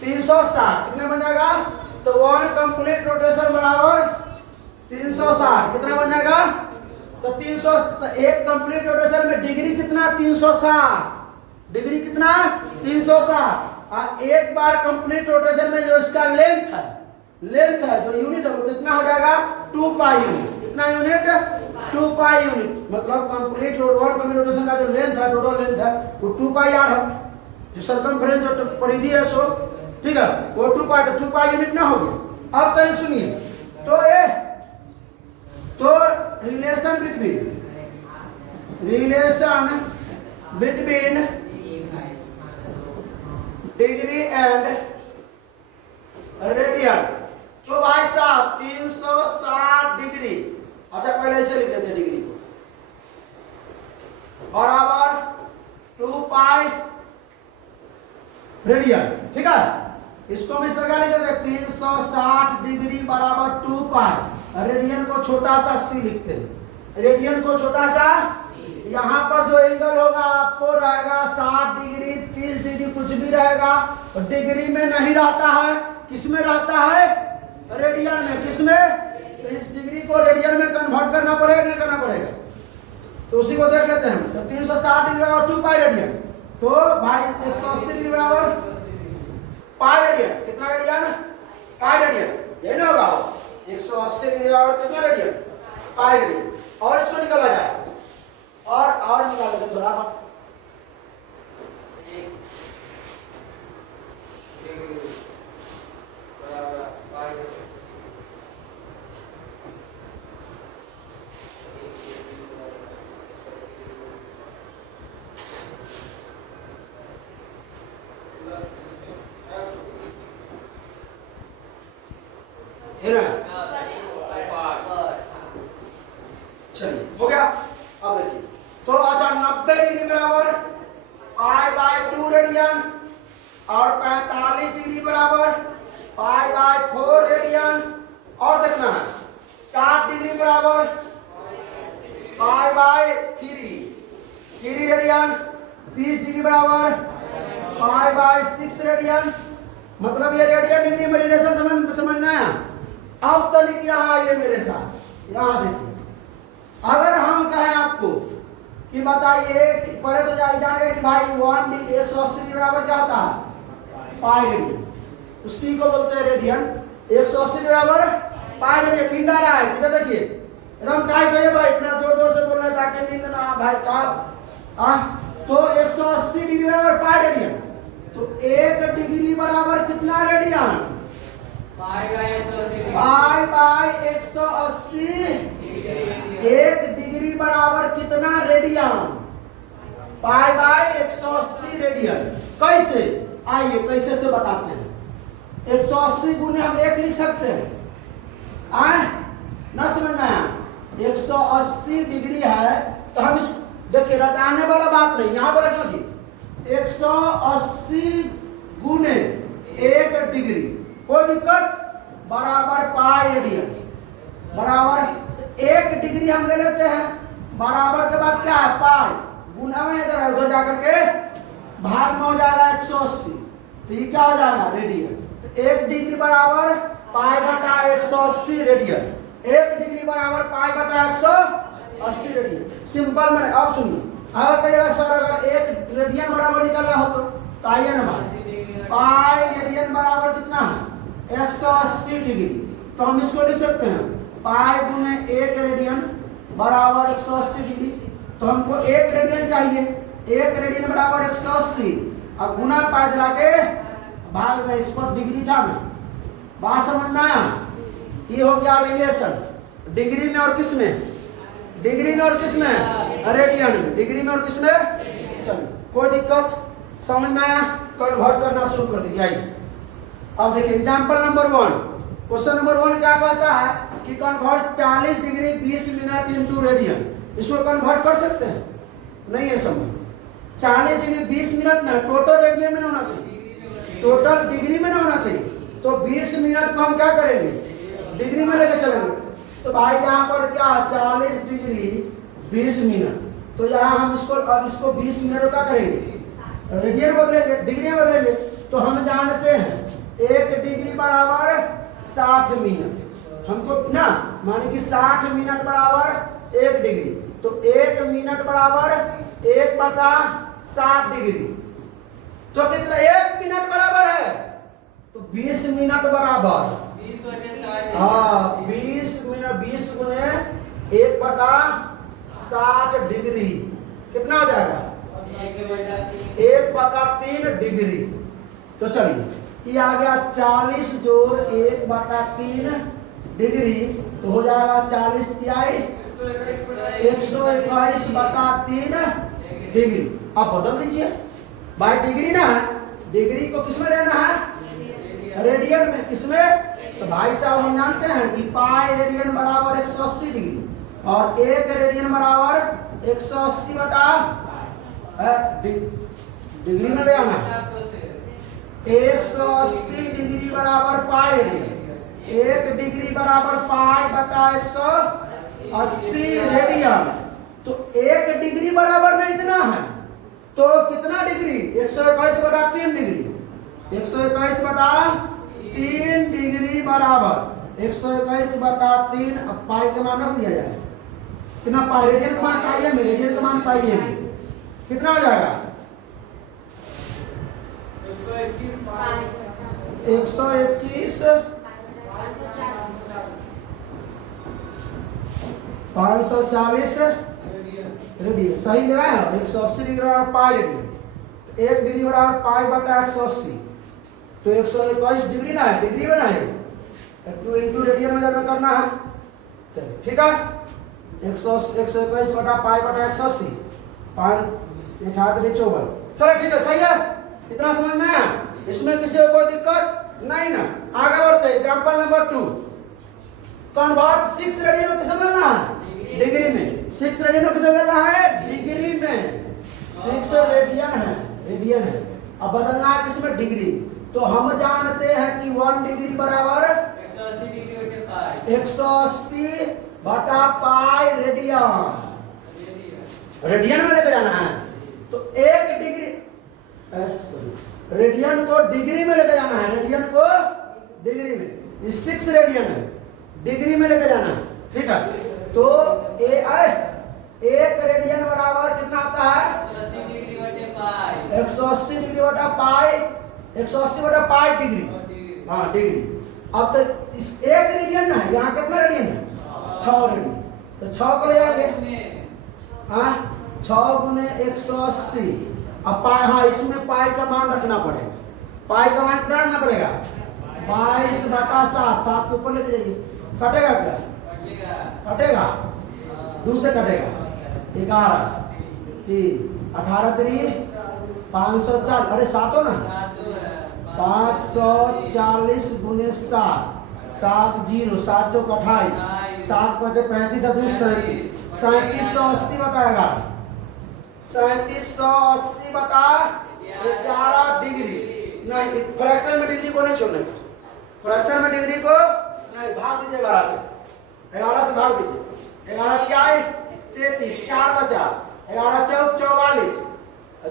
360, कितना बन जाएगा, तो वन कंप्लीट रोटेशन बराबर 360, कितना बन जाएगा, तो 300, तो एक कंप्लीट रोटेशन में डिग्री कितना 360, डिग्री कितना 360, और एक बार कंप्लीट रोटेशन में जो इसका लेंथ है जो यूनिट है वो कितना हो जाएगा 2 पाई यूनिट, कितना यूनिट 2 पाई यूनिट, मतलब कंप्लीट रोटेशन का जो लेंथ है, टोटल लेंथ है वो 2 पाई आर है, जो सरकमफ्रेंस जो परिधि है सो, ठीक है, वो 2 पाई, तो 2 पाई यूनिट ना होगी। अब कहीं सुनिए, तो relation between degree and radian, तो भाई साहब 360 डिग्री, अच्छा पहले ऐसे लिख देते डिग्री को, बराबर 2 पाई रेडियन। ठीक है, इसको हम इस प्रकार लिख देते 360 डिग्री बराबर 2 पाई, रेडियन को छोटा सा सी लिखते हैं, रेडियन को छोटा सा, यहाँ पर जो एंगल होगा आपको रहेगा 60 डिग्री 30 डिग्री कुछ भी रहेगा, और डिग्री में नहीं रहता है, किसमें रहता है रेडियन में, किसमें, तो इस डिग्री को रेडियन में कन्वर्ट करना पड़ेगा, नहीं करना पड़ेगा, तो उसी को देख लेते हैं। तो 360 डिग्री बराबर 2 पाई रेडियन, तो भाई 180 डिग्री बराबर पाई रेडियन, कितना रेडियन पाई रेडियन, ये ना होगा 180 डिग्री बराबर कितना रेडियन पाई रेडियन, और इसको निकाला जाए, और निकालो थोड़ा, चलिए हो गया। अब देखिए, तो अच्छा 90 डिग्री बराबर पाई बाय 2 रेडियन, और 45 डिग्री बराबर पाई बाय 4 रेडियन, और देखना है 60 डिग्री बराबर पाई बाय 3 रेडियन, 30 डिग्री बराबर पाई बाय 6 रेडियन, मतलब ये रेडियन डिग्री में रिलेशन समझ में आया। अब तनिक यहाँ आइए मेरे साथ, यहाँ देखिए, अगर हम कहें आपको कि बताइए कि पहले तो जाने कि भाई 180 डिग्री बराबर क्या होता है पाई रेडियन, उसी को बोलते हैं रेडियन, 180 डिग्री बराबर पाई रेडियन। नींद आ रहा है किधर देखिए, एकदम टाइट है भाई, इतना जोर जोर से बोल रहे ताकि नींद ना आ भाई साहब। तो 180 डिग्री बराबर पाई रेडियन, तो 1 डिग्री बराबर कितना रेडियन, पाई बाय 180, 1 डिग्री बराबर कितना रेडियन, पाई बाय 180 रेडियन। कैसे, आइए कैसे से बताते हैं। 180 गुने हम 1 लिख सकते हैं, आए ना समझ में आया, 180 डिग्री है, तो हम इस देखिए रटाने वाला बात नहीं, यहाँ पर समझिए 180 गुने 1 डिग्री, कोई दिक्कत, बराबर पाई रेडियन, बराबर 1 डिग्री हम ले लेते हैं, बराबर के बाद क्या है पाई, गुना में इधर है उधर जाकर के भाग में हो जाएगा 180, तो ये क्या हो जाएगा रेडियन। 1 डिग्री बराबर पाई बटा 180 रेडियन। 1 डिग्री बराबर पाई बटा 180 रेडियन। सिंपल में अब सुनिए, अगर कहिएगा सर अगर 1 रेडियन बराबर निकलना हो तो आइए ना बात, पाई रेडियन बराबर कितना है 180 डिग्री। तो हम इसको लिख सकते हैं पाई गुने 1 रेडियन बराबर 180 डिग्री। तो हमको 1 रेडियन चाहिए, 1 रेडियन बराबर 180 अब गुना पाई दिला के भाग में, इस पर डिग्री था ना, बात समझ में आया। ये हो गया रिलेशन डिग्री में और किस में, डिग्री में और किस में, रेडियन में, डिग्री में और किस में। चलिए कोई दिक्कत, समझ में आया, कन्वर्ट करना शुरू कर दीजिए। आइए अब देखिए एग्जांपल नंबर 1, क्वेश्चन नंबर 1 क्या कहता है कि convert 40 degree 20 minute into radian. इसको कन्वर्ट कर सकते हैं, नहीं है समझ। 40 डिग्री 20 मिनट ना टोटल रेडियन में होना चाहिए, टोटल डिग्री में होना चाहिए। तो 20 मिनट को हम क्या करेंगे, डिग्री में लेके चलेंगे। तो भाई यहाँ पर क्या 40 डिग्री 20 मिनट, तो यहाँ हम इसको अब इसको 20 मिनट क्या करेंगे, रेडियन बदलेंगे, डिग्री में बदलेंगे। तो हम जानते हैं 1 डिग्री बराबर 60 मिनट, हमको ना माने कि 60 मिनट बराबर 1 डिग्री। तो 1 मिनट बराबर 1 बटा 60 डिग्री। तो कितना 1 मिनट बराबर है, तो 20 मिनट बराबर 20 मिनट 20 गुने 1 बटा 60 डिग्री कितना हो जाएगा 1 बटा 3 डिग्री। तो चलिए ये आ गया 40 जोड़ 1 बटा 3 डिग्री, तो हो जाएगा 40 तिहाई 121 बटा 3 डिग्री। अब बदल दीजिए बाय डिग्री ना है, डिग्री को किसमें लेना है, रेडियन में। किसमें, तो भाई साहब हम जानते हैं कि पाई रेडियन बराबर 180 डिग्री और 1 रेडियन बराबर 180 बटा डिग्री में ले आना 180 डिग्री बराबर पाई रेडियन, 1 डिग्री बराबर पाई बटा 180 रेडियन। तो 1 डिग्री बराबर में इतना है, तो कितना डिग्री 121 बटा 3 डिग्री, 121 बटा 3 डिग्री बराबर 121 बटा 3। अब पाई का मान रख दिया जाए, कितना पाई, रेडियन का मान पाई है, रेडियन का मान पाई है, कितना हो जाएगा 121 540 रेडियन। सही लगाए हैं, 180 डिग्री बराबर पाई रेडियन, 1 डिग्री बराबर पाई बटा 180। तो 121 डिग्री ना है, डिग्री में ना है, 2 इंटू रेडियन में जब करना है। चलिए ठीक है, 121 बटा पाई बटा 180, 5 18 54। चलो ठीक है, सही है, इतना समझ में आया। इसमें किसी को कोई दिक्कत नहीं ना। आगे बढ़ते एग्जांपल नंबर 2, कन्वर्ट 6 रेडियन को किसमें करना है, डिग्री में। 6 रेडियन को किसमें करना है, डिग्री में। 6 रेडियन है, रेडियन है, अब बदलना है किसमें, डिग्री। तो हम जानते हैं कि 1 डिग्री बराबर 180 बटा पाई रेडियन, रेडियन में लेके जाना है। तो 1 डिग्री रेडियन को डिग्री में लेके जाना है, रेडियन को डिग्री में। 6 रेडियन है, डिग्री में लेके जाना है, ठीक है। तो 1 रेडियन बराबर कितना आता है 180 डिग्री बटा पाई, 180 बटा पाई डिग्री, हाँ डिग्री। अब तो इस 1 रेडियन ना, यहाँ कितना रेडियन है 6 रेडियन, तो 6 को ले जाएंगे, हाँ 6 गुने 180। अब पाई, हाँ इसमें पाई का मान रखना पड़ेगा, पाई का मान कितना रखना पड़ेगा 22 बटा 7, 7 के ऊपर लेके जाइए, कटेगा क्या, कटेगा 2 से कटेगा 11 3 18 3 540, अरे 7 हो ना, 540 गुने 7, 7 0 7 चौक 28, 7 5 35 37, 3780 बटा 11, 3780 बटा 11 डिग्री। नहीं फ्रैक्शन में डिग्री को नहीं छोड़ने का, फ्रैक्शन में डिग्री को नहीं, भाग दीजिए 11 से भाग दीजिए। 11 क्या है 33, 4 बचा, 11 चौक 44,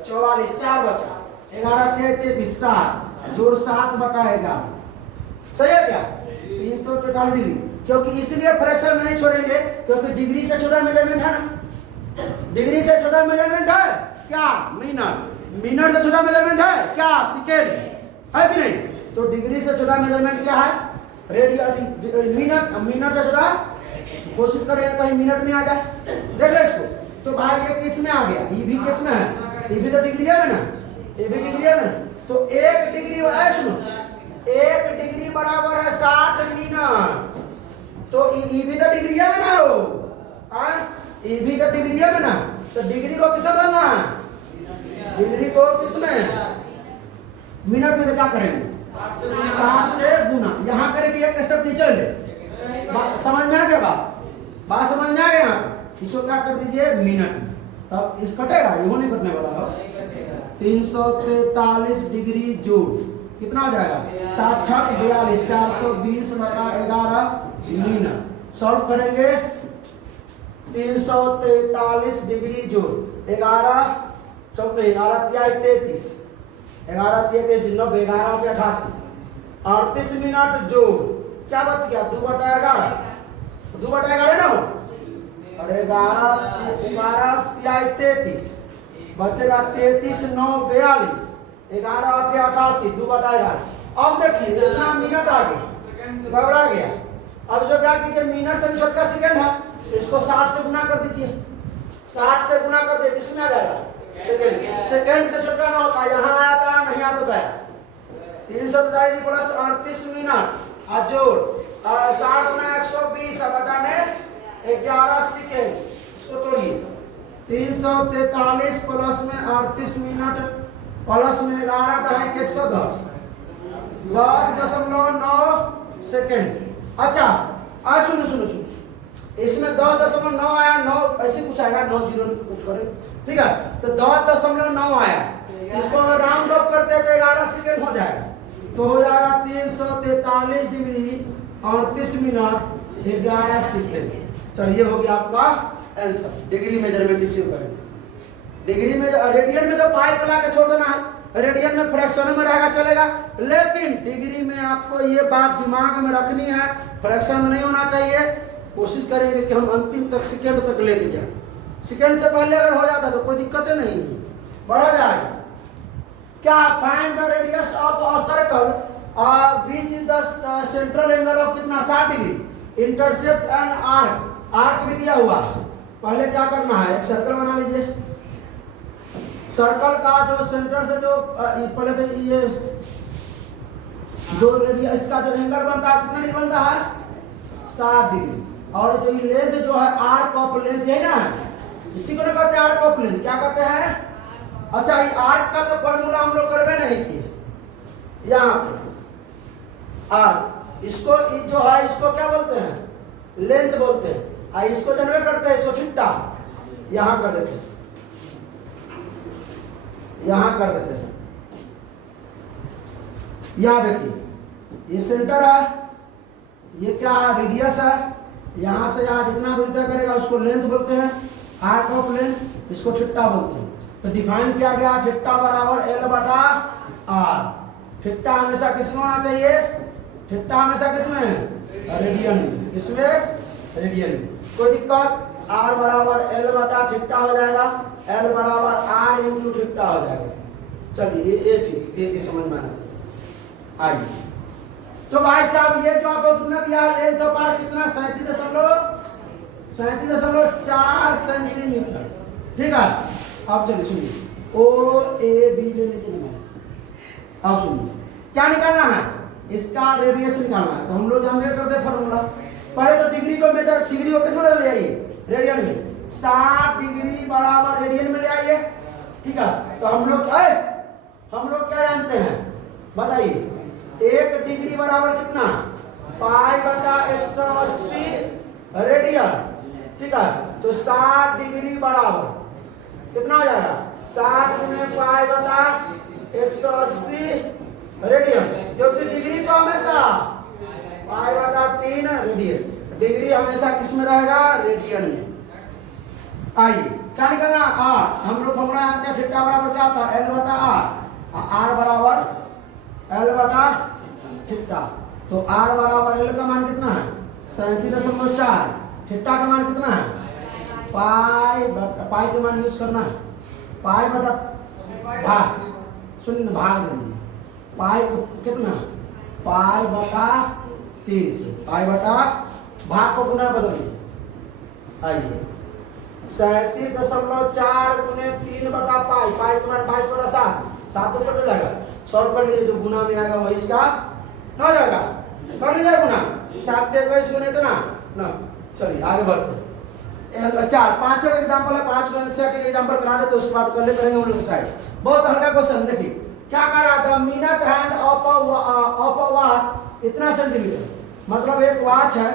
44 4 बचा, 11 33 7 जोड़ 7 बटा 11, सही है क्या 343 डिग्री। क्योंकि इसलिए फ्रैक्शन नहीं छोड़ेंगे क्योंकि डिग्री से छोटा मेजरमेंट है ना, डिग्री से छोटा मेजरमेंट है क्या मिनट, मिनट से छोटा मेजरमेंट है क्या सेकेंड, है कि नहीं। तो डिग्री से छोटा मेजरमेंट क्या है रेडियन, मिनट, मिनट से छोटा कोशिश करेंगे कहीं मिनट में आ जाए, देख लो इसको। तो भाई ये किस में आ गया, ये भी किस में है, ये भी तो डिग्री है ना, ये भी डिग्री है ना। तो एक डिग्री है, सुनो, एक डिग्री बराबर है 60 मिनट, तो ये भी तो डिग्री है ना, वो ये भी तो डिग्री है ना। तो डिग्री को किसमें करना है, डिग्री को किसमें, मिनट में क्या करेंगे 60 से गुना, यहाँ करेंगे एक स्टेप नीचे ले, समझ में आ गया बात समझ में आ गया। यहाँ पे इसको क्या कर दीजिए मिनट, तब इस कटेगा, ये नहीं कटने वाला हो। 343 डिग्री जूल कितना हो जाएगा 7 6 42 420/11 मिनट। सॉल्व करेंगे 343 डिग्री जूल 11 चौके 11 33 11 33 9 11 के 88 38 मिनट जूल, क्या बच गया 2/11, 2/11 ना हो, अरे 11 33 बचेगा 33 9 42 11 8 88 2/11। अब देखिए इतना मिनट आ गया, घबरा गया। अब जो क्या कीजिए मिनट से छोटा सेकंड है, तो इसको 60 से गुना कर दीजिए, 60 से गुना कर दे किसमें आ जाएगा सेकंड, सेकंड से छोटा ना होता, यहाँ आया था नहीं आता था 343 प्लस 38 मिनट जोड़ 60 में 120 बटा में 11 सेकेंड, इसको तोड़िए 343 प्लस में 38 मिनट प्लस में 11 का है 110 10.9 सेकेंड। अच्छा आज सुनो सुनो सुनो, इसमें 10.9 आया, 9 ऐसे कुछ आएगा, 9 0 कुछ करे, ठीक है। तो 10.9 आया, इसको राउंड ऑफ करते तो 11 सेकेंड हो जाएगा, तो हो जाएगा 343 डिग्री 38 मिनट 11 सेकेंड। चलिए हो गया आपका आंसर, डिग्री मेजरमेंट इसी को कहेंगे। डिग्री में रेडियन में तो पाइप ला के छोड़ देना है, रेडियन में फ्रैक्शन में रहेगा चलेगा, लेकिन डिग्री में आपको ये बात दिमाग में रखनी है, फ्रैक्शन में नहीं होना चाहिए। कोशिश करेंगे कि हम अंतिम तक सेकेंड तक लेके जाए, सेकेंड से पहले अगर हो जाता तो कोई दिक्कत नहीं है, बढ़ा जाएगा। क्या find the radius of a circle which is the central angle of कितना 60 degree, intercept and arc, arc भी दिया हुआ है। पहले क्या करना है, एक सर्कल बना लीजिए, सर्कल का जो सेंटर से जो पहले तो ये जो रेडियस इसका जो एंगल बनता है कितना डिग्री बनता है 60 डिग्री, और जो ये लेंथ जो है आर्क ऑफ लेंथ है ना, इसी को ना कहते हैं आर्क ऑफ लेंथ, क्या कहते हैं। अच्छा ये आर्क का तो फॉर्मूला हम लोग करवे नहीं किए, यहाँ पे आर्क, इसको जो है इसको क्या बोलते हैं लेंथ बोलते हैं, और इसको जनरेट करते हैं, इसको छिट्टा यहाँ कर देते हैं, यहाँ कर देते हैं। यहाँ देखिए ये सेंटर है, ये क्या है रेडियस है, यहाँ से यहाँ जितना दूर तक करेगा उसको लेंथ बोलते हैं, आर्क ऑफ लेंथ, इसको छिट्टा बोलते हैं। तो डिफाइन किया गया छिट्टा बराबर L बटा R। छिट्टा हमेशा किसमें होना चाहिए, छिट्टा हमेशा किसमें रेडियन में, किसमें रेडियन में, कोई दिक्कत। R बराबर L बटा छिट्टा हो जाएगा, L बराबर R इंटू छिट्टा हो जाएगा। चलिए ये चीज समझ में आना चाहिए। आइए तो भाई साहब ये जो आपको कितना दिया है लेंथ ऑफ आर्क कितना 37.4 सेंटीमीटर, ठीक है। अब चलिए सुनिए O A B ले लीजिए, अब सुनिए क्या निकालना है, इसका रेडियस निकालना है। तो हम लोग जानते करते फॉर्मूला, पहले तो डिग्री को मेजर, डिग्री को किस में ले आइए रेडियन में, 60 डिग्री बराबर रेडियन में ले आइए, ठीक है। तो हम लोग क्या जानते हैं बताइए, 1 डिग्री बराबर कितना पाई बटा 180 रेडियन, ठीक है। तो 60 डिग्री बराबर कितना हो जाएगा 60 में पाई बटा 180 रेडियन, क्योंकि डिग्री को हमेशा पाई बटा 3 रेडियन, डिग्री हमेशा किस में रहेगा रेडियन में। आइए क्या निकलना R, हम लोग फॉर्मूला जानते हैं थीटा बराबर क्या था L बटा R, R बराबर L बटा थीटा। तो R बराबर L का मान कितना है 37.4। थीटा का मान कितना है? पाई के मान यूज करना है। पाई बटा भाग, सुन भाग दीजिए। पाई कितना? पाई बटा 3 से पाई बटा भाग को गुना बदल दीजिए। आइए 37.4 गुने 3 बटा पाई, पाई का मान 22/7, 7 ऊपर हो जाएगा। सॉल्व कर लीजिए, जो गुना में आएगा वही इसका हो जाएगा। कर लीजिए गुना, 7 से 21 गुने इतना ना। चलिए आगे बढ़ते हैं। 4 5 एग्जांपल है, 5 को सेट एग्जांपल करा दे तो उसके बाद कर ले करेंगे हम लोग साइड। बहुत हल्का क्वेश्चन देखिए क्या कर रहा था। Minute hand of a watch इतना सेंटीमीटर, मतलब एक वॉच है।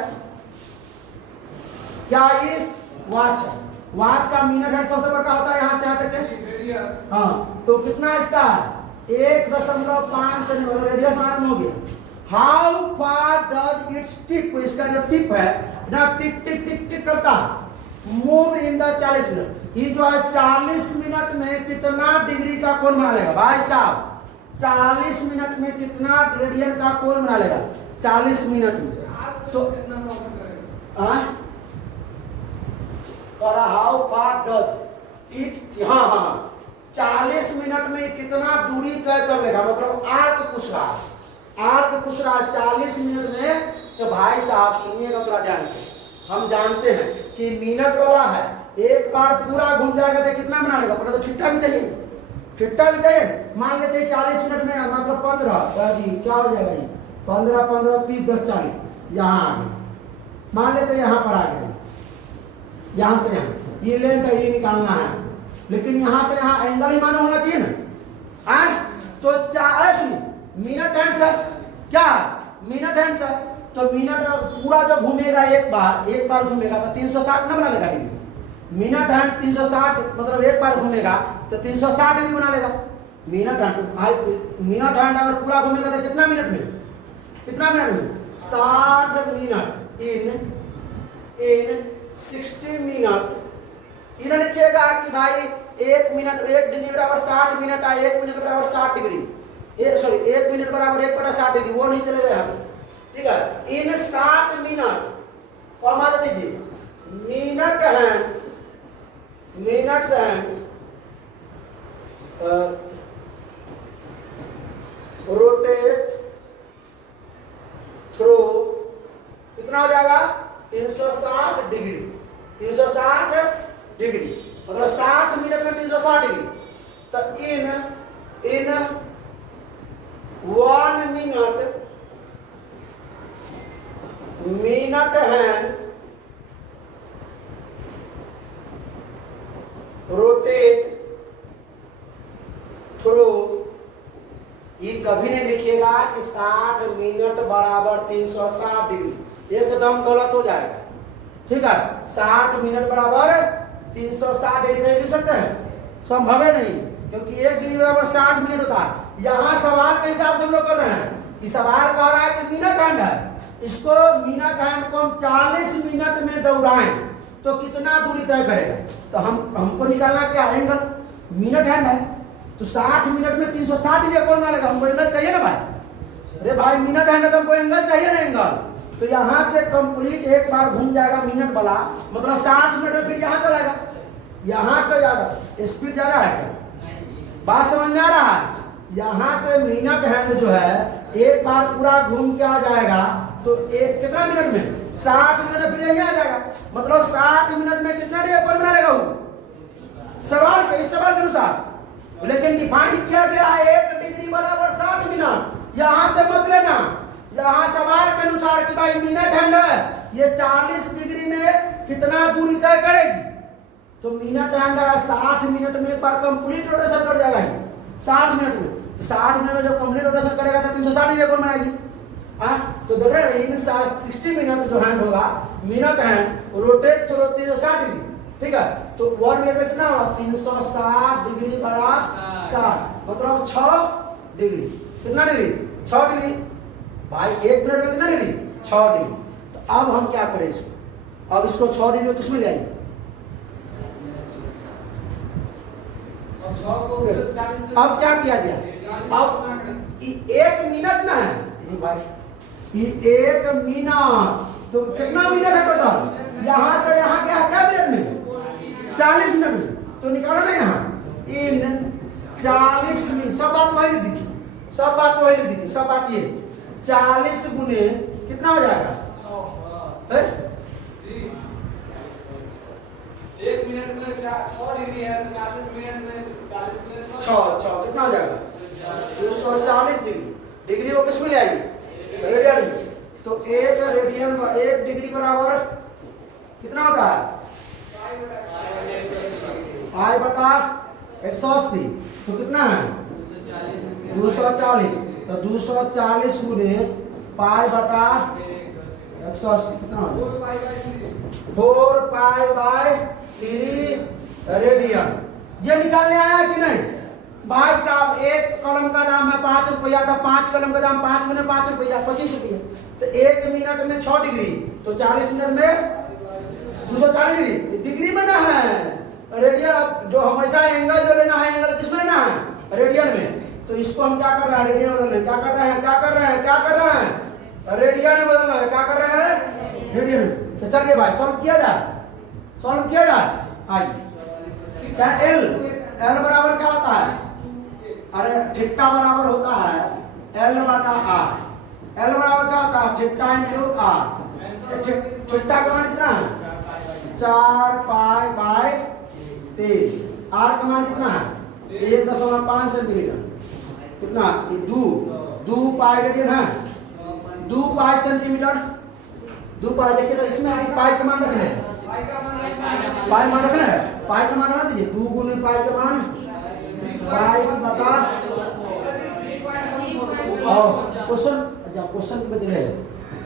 क्या ये वॉच है? वॉच का मिनट हैंड सबसे बड़ा होता है यहाँ से यहाँ तक है। हाँ तो कितना इसका है? 1.5 सेंटीमीटर रेडियस मालूम हो गया। How far does its tip, इसका जो टिप है ना, टिक टिक टिक टिक करता मूव इन द 40 मिनट। ये जो है 40 मिनट में कितना डिग्री का कोण बना लेगा भाई साहब? 40 मिनट में कितना रेडियन का कोण बना लेगा 40 मिनट में? तो हाउ फार डज इट, हाँ हाँ 40 मिनट में कितना दूरी तय कर लेगा, मतलब आर्क पूछ रहा है। आर्क पूछ रहा है 40 मिनट में। तो भाई साहब सुनिएगा थोड़ा ध्यान से। हम जानते हैं कि मिनट वाला है, एक बार पूरा घूम जाएगा तो कितना बना लेगा? पहले तो छिट्टा भी चाहिए, छिट्टा भी चाहिए। मान लेते हैं 40 मिनट में मतलब 15 जी क्या हो जाएगा? ये 15 15 30 10 40 यहाँ आ गए। मान लेते हैं यहाँ पर आ गए, यहाँ से यहाँ ये लेंथ है, ये निकालना है, लेकिन यहाँ से यहाँ एंगल ही मालूम होना चाहिए ना। आए तो सुनिए मिनट हैंड सर, क्या मिनट हैंड सर? तो मिनट पूरा जो घूमेगा एक बार घूमेगा तो 360 ना बना लेगा डिग्री। मिनट हैंड 360 मतलब एक बार घूमेगा तो 360 डिग्री बना लेगा मिनट हैंड। मिनट हैंड अगर पूरा घूमेगा तो कितना मिनट में? कितना मिनट में? 60 मिनट इन 60 मिनट। इन्हें लिखिएगा कि भाई 1 मिनट 1 डिग्री बराबर 60 मिनट है, 1 मिनट बराबर 60 डिग्री, 1 मिनट बराबर 1/60 डिग्री, वो नहीं चलेगा यहाँ पे। ठीक है, इन 60 मिनट कॉमा दे दीजिए। मिनट हैंड्स रोटेट थ्रू कितना हो जाएगा? 360 डिग्री। 360 डिग्री मतलब 60 मिनट में 360 डिग्री। तो इन 1 मिनट हैंड रोटेट थ्रू, ये कभी नहीं लिखिएगा कि 60 मिनट बराबर 360 डिग्री, एकदम गलत हो जाएगा। ठीक है, 60 मिनट बराबर 360 डिग्री नहीं लिख सकते हैं, संभव है नहीं, क्योंकि 1 डिग्री बराबर 60 मिनट होता है। यहाँ सवाल के हिसाब से हम लोग कर रहे हैं कि सवाल कह रहा है कि मिनट हैंड है, इसको मिनट हैंड को हम 40 मिनट में दौड़ाएं तो कितना दूरी तय करेगा। तो हमको निकालना क्या? एंगल। मिनट हैंड है तो 60 मिनट में 360 डिग्री कौन मारेगा? हमको एंगल चाहिए ना भाई। अरे भाई मिनट हैंड है तो हमको एंगल चाहिए ना, एंगल। तो यहाँ से कंप्लीट एक बार घूम जाएगा मिनट वाला, मतलब 60 मिनट में फिर यहाँ चलाएगा, यहाँ से जाएगा। स्पीड ज्यादा है क्या? बात समझ में आ रहा है? यहाँ से मिनट हैंड जो है एक बार पूरा घूम के आ जाएगा तो एक कितना मिनट में? 60 मिनट में फिर यही आ जाएगा, मतलब 60 मिनट में कितना डिग्री कौन बना लेगा वो? सवाल के इस सवाल के अनुसार लेकिन डिफाइन किया गया है 1 डिग्री बराबर 60 मिनट। यहाँ से मत लेना, यहाँ सवाल के अनुसार कि भाई मिनट हैंड है ये 40 डिग्री में कितना दूरी तय करेगी, तो मिनट हैंड 60 मिनट में एक बार कंप्लीट रोटेशन कर जाएगा ये 60 मिनट में। तो 60 मिनट में जब कंप्लीट रोटेशन करेगा तो 360 डिग्री कौन बनाएगी? तो देख रहे हैं इन 60 मिनट जो हैंड होगा, minute hand rotate through 360 degree. ठीक है, तो 1 मिनट में कितना होगा? 360 डिग्री बराबर 60 मतलब 6 डिग्री। कितना डिग्री? 6 डिग्री। भाई 1 मिनट में कितना डिग्री? 6 डिग्री। तो अब हम क्या करें इसको? अब इसको 6 डिग्री किसमें ले आइए? अब क्या किया जाए? अब 1 मिनट ना है भाई, 1 मिनट तो कितना मिनट है टोटल? यहाँ से यहाँ क्या मिनट में? 40 मिनट में। तो निकालो ना यहाँ इन 40 मिनट। सब बात वही नहीं दिखी, सब बात वही नहीं दिखी, सब बात ये 40 गुने कितना हो जाएगा? 1 मिनट में 6 डिग्री है तो 40 मिनट में 40 मिनट 6 कितना हो जाएगा? 240 डिग्री। डिग्री को किस में ले आइए? रेडियन में। तो 1 रेडियन 1 डिग्री बराबर कितना होता है? पाई बटा 180। तो कितना है? 240। तो 240 गुने पाई बटा 180 कितना हो जाएगा? 4 पाई बाय 3 रेडियन। ये निकालने आया कि नहीं भाई साहब? एक कलम का दाम है 5 रुपया, था 5 कलम का दाम 5 गुने 5 रुपया 25 रुपया। तो 1 मिनट में 6 डिग्री, तो 40 मिनट में 240 डिग्री। डिग्री में ना है रेडियन, जो हमेशा एंगल जो लेना है, एंगल किसमें लेना है? रेडियन में। तो इसको हम क्या कर रहे हैं? रेडियन में बदल रहे हैं। क्या कर रहे हैं? क्या कर रहे हैं? क्या कर रहे हैं? रेडियन में बदल रहे हैं। क्या कर रहे हैं? रेडियन में। तो चलिए भाई सॉल्व किया जाए, सॉल्व किया जाए। आइए क्या एल बराबर क्या होता है? अरे थीटा बराबर होता है एल बटा आर। एल बराबर क्या होता है? Theta into are. थीटा का मान कितना है? 4 पाई बाय 3। आर का मान कितना है? 1.5 सेंटीमीटर। कितना? ये 2 पाई रेडियन है, 2 पाई सेंटीमीटर। 2 पाई देखिए तो इसमें पाई का मान रखना है, पाई मान रखना है, पाई का मान रखना दीजिए। 2 गुने पाई का मान 22 बटा और क्वेश्चन के बदले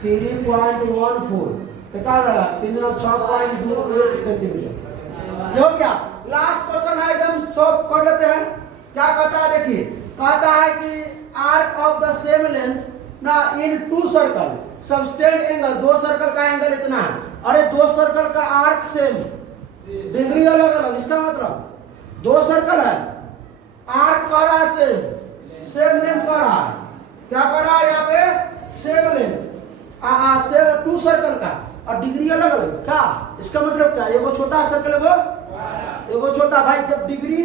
3.14 क्या लगा? 6.28 सेंटीमीटर। ये हो गया। लास्ट क्वेश्चन है, एकदम सॉल्व कर लेते हैं। क्या कहता है देखिए, कहता है कि arc of the same length ना इन 2 सर्कल सबटेंड एंगल, 2 सर्कल का एंगल इतना है। अरे 2 सर्कल का आर्क सेम, डिग्री अलग अलग। इसका मतलब 2 सर्कल है, आर्क कर रहा है सेम लेंथ कर रहा है। क्या कर रहा है यहाँ पे? सेम लेंथ सेम 2 सर्कल का, और डिग्री अलग अलग। क्या इसका मतलब क्या? एगो छोटा सर्कल एगो छोटा। भाई जब डिग्री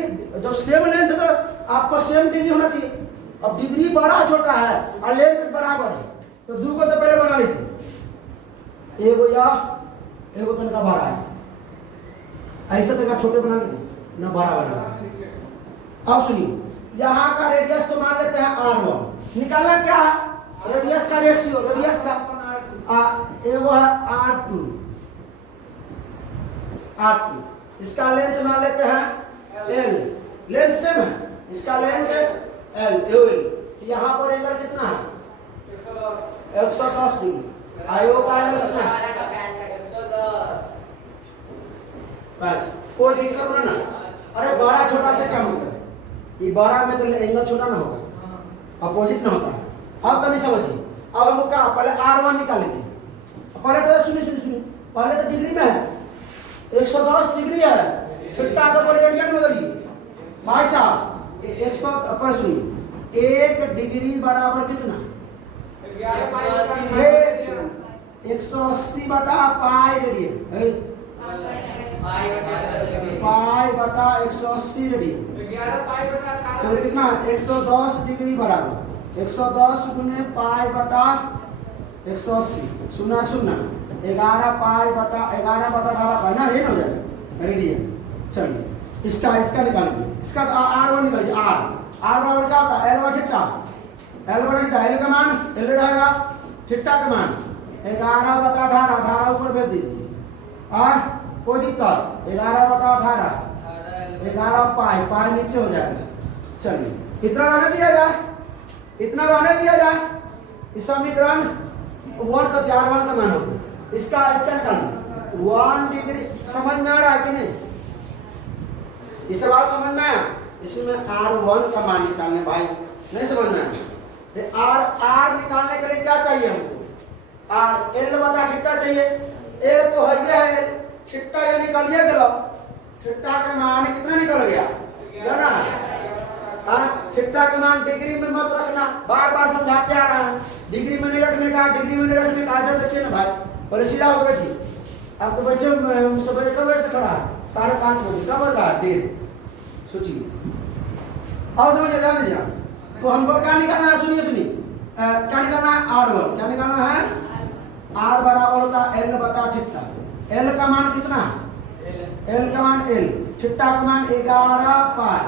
जब सेम लेंथ तो आपको सेम डिग्री होना चाहिए। अब डिग्री बड़ा छोटा है और लेंथ बराबर है, तो 2 को तो पहले बना लीजिए। एगो या एगो तो इनका बड़ा है, ऐसा तरीका छोटे बना लीजिए ना बड़ा बना। अब सुनिए, यहाँ का रेडियस तो मान लेते हैं R1। निकालना क्या है? रेडियस का रेशियो, रेडियस का एगो है R2। इसका लेंथ मान लेते हैं L, लेंथ सेम है, इसका लेंथ L। यहाँ पर एंगल कितना है? 110 डिग्री। आयो का एंगल कितना है? 110। कोई दिक्कत ना। अरे बड़ा छोटा से क्या मतलब है? ये बड़ा में तो एंगल छोटा ना होगा, अपोजिट ना होता है। अब तो नहीं समझिए। अब हम क्या पहले R1 निकाल लीजिए। पहले तो सुनिए, पहले तो डिग्री में है 110 डिग्री है, थीटा का पर रेडियन में बदलिए भाई साहब। 100 पर सुनिए, 1 डिग्री बराबर कितना? 180 बटा पाई रेडियन, पाई बटा 180 रेडियन। तो कितना? 110 डिग्री बराबर 110 गुने पाई बटा 180 सुना 11 पाई बटा 11 बटा 18 पाई ना, ये हो जाएगा रेडियन। चलिए इसका निकालिए, इसका R1 निकालिए। R बराबर क्या होता है? L बटा थीटा। L का मान L रहेगा, थीटा का मान 11 बटा 18। 18 ऊपर भेज दीजिए। कोई दिक्कत? 11 बटा 18, 11 पाई नीचे हो जाएगा। चलिए इतना रहने दिया जाए, इतना रहने दिया जाए। इस समीकरण 1 का 4 का मान होगा। इसका निकालिए 1 डिग्री। समझ में आ रहा है कि नहीं? इस बात समझ में आया? इसमें R1 का मान निकालने भाई नहीं समझ में आया? R निकालने के लिए क्या चाहिए हमको? R L बटा थीटा चाहिए। L तो है थीटा, ये निकल गया। थीटा का मान कितना निकल गया? ना थीटा का मान डिग्री में मत रखना, बार बार समझाते आ रहा है। डिग्री में नहीं रखने का, डिग्री में नहीं रखने का। आदत देखिए ना भाई, बोले सीधा होकर बैठिए। अब तो बच्चे सुबह कब वैसे खड़ा है 5:30 बजे, कब बज रहा है 1:30। सोचिए, और समझिए, ध्यान दीजिए। तो हमको क्या निकालना है, सुनिए सुनिए, क्या निकालना है, R1। क्या निकालना है, R बराबर होता है L बटा थीटा। L का मान कितना है, L का मान L, थीटा का मान 11 पाई।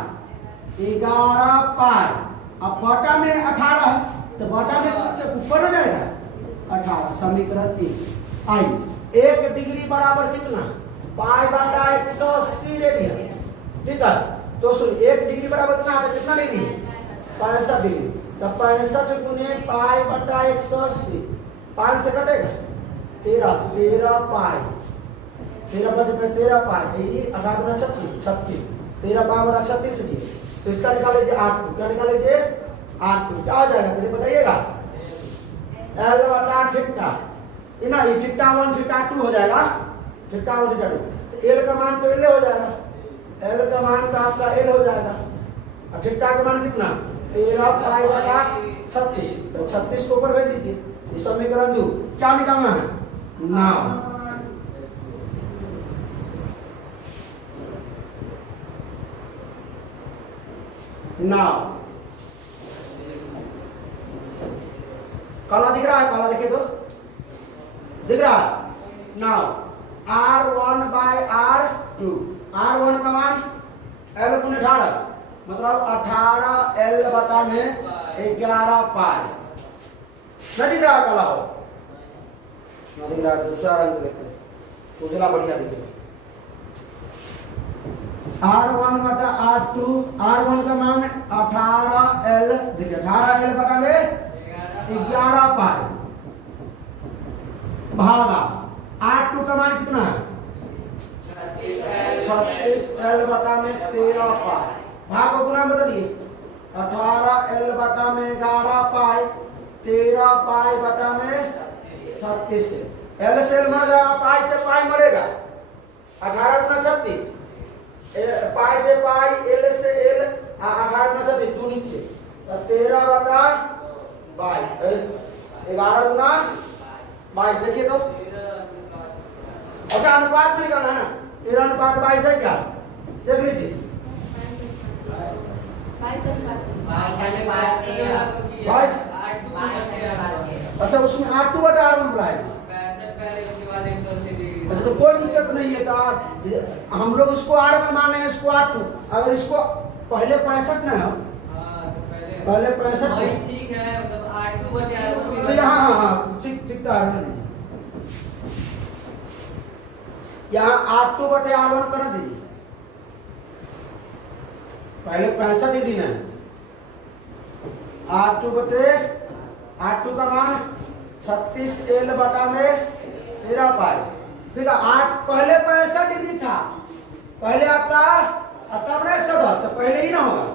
अब बटा में 18 है, तो बटा में ऊपर हो जाएगा 18। समीकरण 1 आई 1 डिग्री बराबर कितना, पाई बटा 180 रेडियन। ठीक है, तो सुन 1 डिग्री बराबर कितना है, कितना डिग्री, 65 डिग्री। तो 65 गुने पाई बटा 180, 5 से कटेगा 13 पाई, 13 बजे पे 13 पाई, 18 गुना 36, 13 पाई बटा 36 लिए। तो इसका निकाल लीजिए R2। क्या निकाल लीजिए, R2 क्या हो जाएगा, चलिए बताइएगा। L बटा थीटा, ना ये थीटा 1 थीटा 2 हो जाएगा, थीटा 1 थीटा 2। तो L का मान तो L हो जाएगा, L का मान तो आपका L हो जाएगा। और थीटा का मान कितना, 13 पाई बटा 36। तो 36 को ऊपर भेज दीजिए। इस समीकरण 2 क्या निकालना है, नाउ काला दिख रहा है, काला देखिए तो दिख रहा है। Now R1 bye R2, R1 का मान L गुने 18, मतलब 18 L बटा में 11 पाई। न दिख रहा काला हो, न दिख रहा, दूसरा रंग देखते हैं, दूसरा बढ़िया दिखेगा। R1 बटा R2, R1 का मान 18L, देखिए 18L बटा में 11 पाई भागा R2 का मान कितना है, 36L बटा में 13 पाई। भाग को गुना बदलिए, 18L बटा में 11 पाई, 13 पाई बटा में 36। L से L मर जाएगा, पाई से पाई मरेगा, 18 गुना 36, पाई से पाई, L से L, 18 गुना 36 2 नीचे, 13 बटा 22, 11 गुना 22। देखिए तो अच्छा अनुपात में निकालना है ना, 13 अनुपात 22 है क्या, देख लीजिए। अच्छा उसमें R2 बटा R1 बुलाए, अच्छा तो कोई दिक्कत नहीं है। तो हम लोग इसको R में माने हैं, इसको R2। अगर इसको पहले 65 ना हो, पहले 65 ठीक है, मतलब R2 बटे R1 तो यहाँ हाँ ठीक ठीक तो R1 दीजिए, यहाँ R2 बटे R1 कर दीजिए। पहले 65 ही दिन है, R2 बटे R2 का मान 36L बटा में 13 पाई। ठीक है, 8 पहले 65 डिग्री था, पहले आपका तब 110, तो पहले ही ना होगा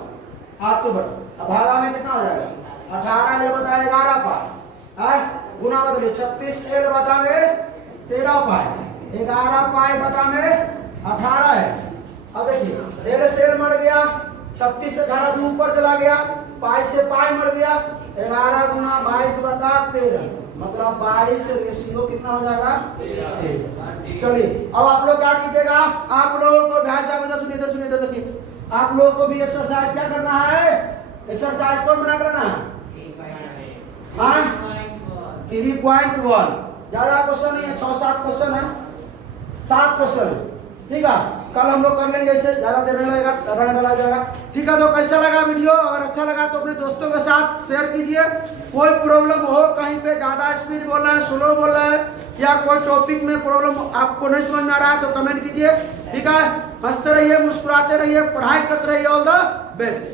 R2 बटा। अब भागा में कितना हो जाएगा, 18L बटा 11 पाई, गुना बदलिए 36L बटा में 13 पाई, 11 पाई बटा में 18 है। अब देखिए L से L मर गया, 36 से 18 दूर ऊपर चला गया, पाई से पाई मर गया, 11 गुना 22 बटा 13, मतलब 22 रेशियो कितना हो जाएगा, 13। चलिए अब आप लोग क्या कीजिएगा, आप लोगों को ध्यान से सुनिए, इधर सुनिए, इधर देखिए। आप लोगों को भी एक्सरसाइज क्या करना है, एक्सरसाइज कौन बना करना है, 3.1। ज्यादा क्वेश्चन नहीं है, 6-7 क्वेश्चन है, 7 क्वेश्चन है। ठीक है, कल हम लोग कर लेंगे, इससे ज्यादा देर नहीं लगेगा, आधा घंटा लग जाएगा। ठीक है, तो कैसा लगा वीडियो, अगर अच्छा लगा तो अपने दोस्तों के साथ शेयर कीजिए। कोई प्रॉब्लम हो, कहीं पे ज्यादा स्पीड बोल रहे हैं, स्लो बोल रहे हैं, या कोई टॉपिक में प्रॉब्लम आपको नहीं समझ में आ रहा है तो कमेंट कीजिए। ठीक है, हंसते रहिए, मुस्कुराते रहिए, पढ़ाई करते रहिए। All the best.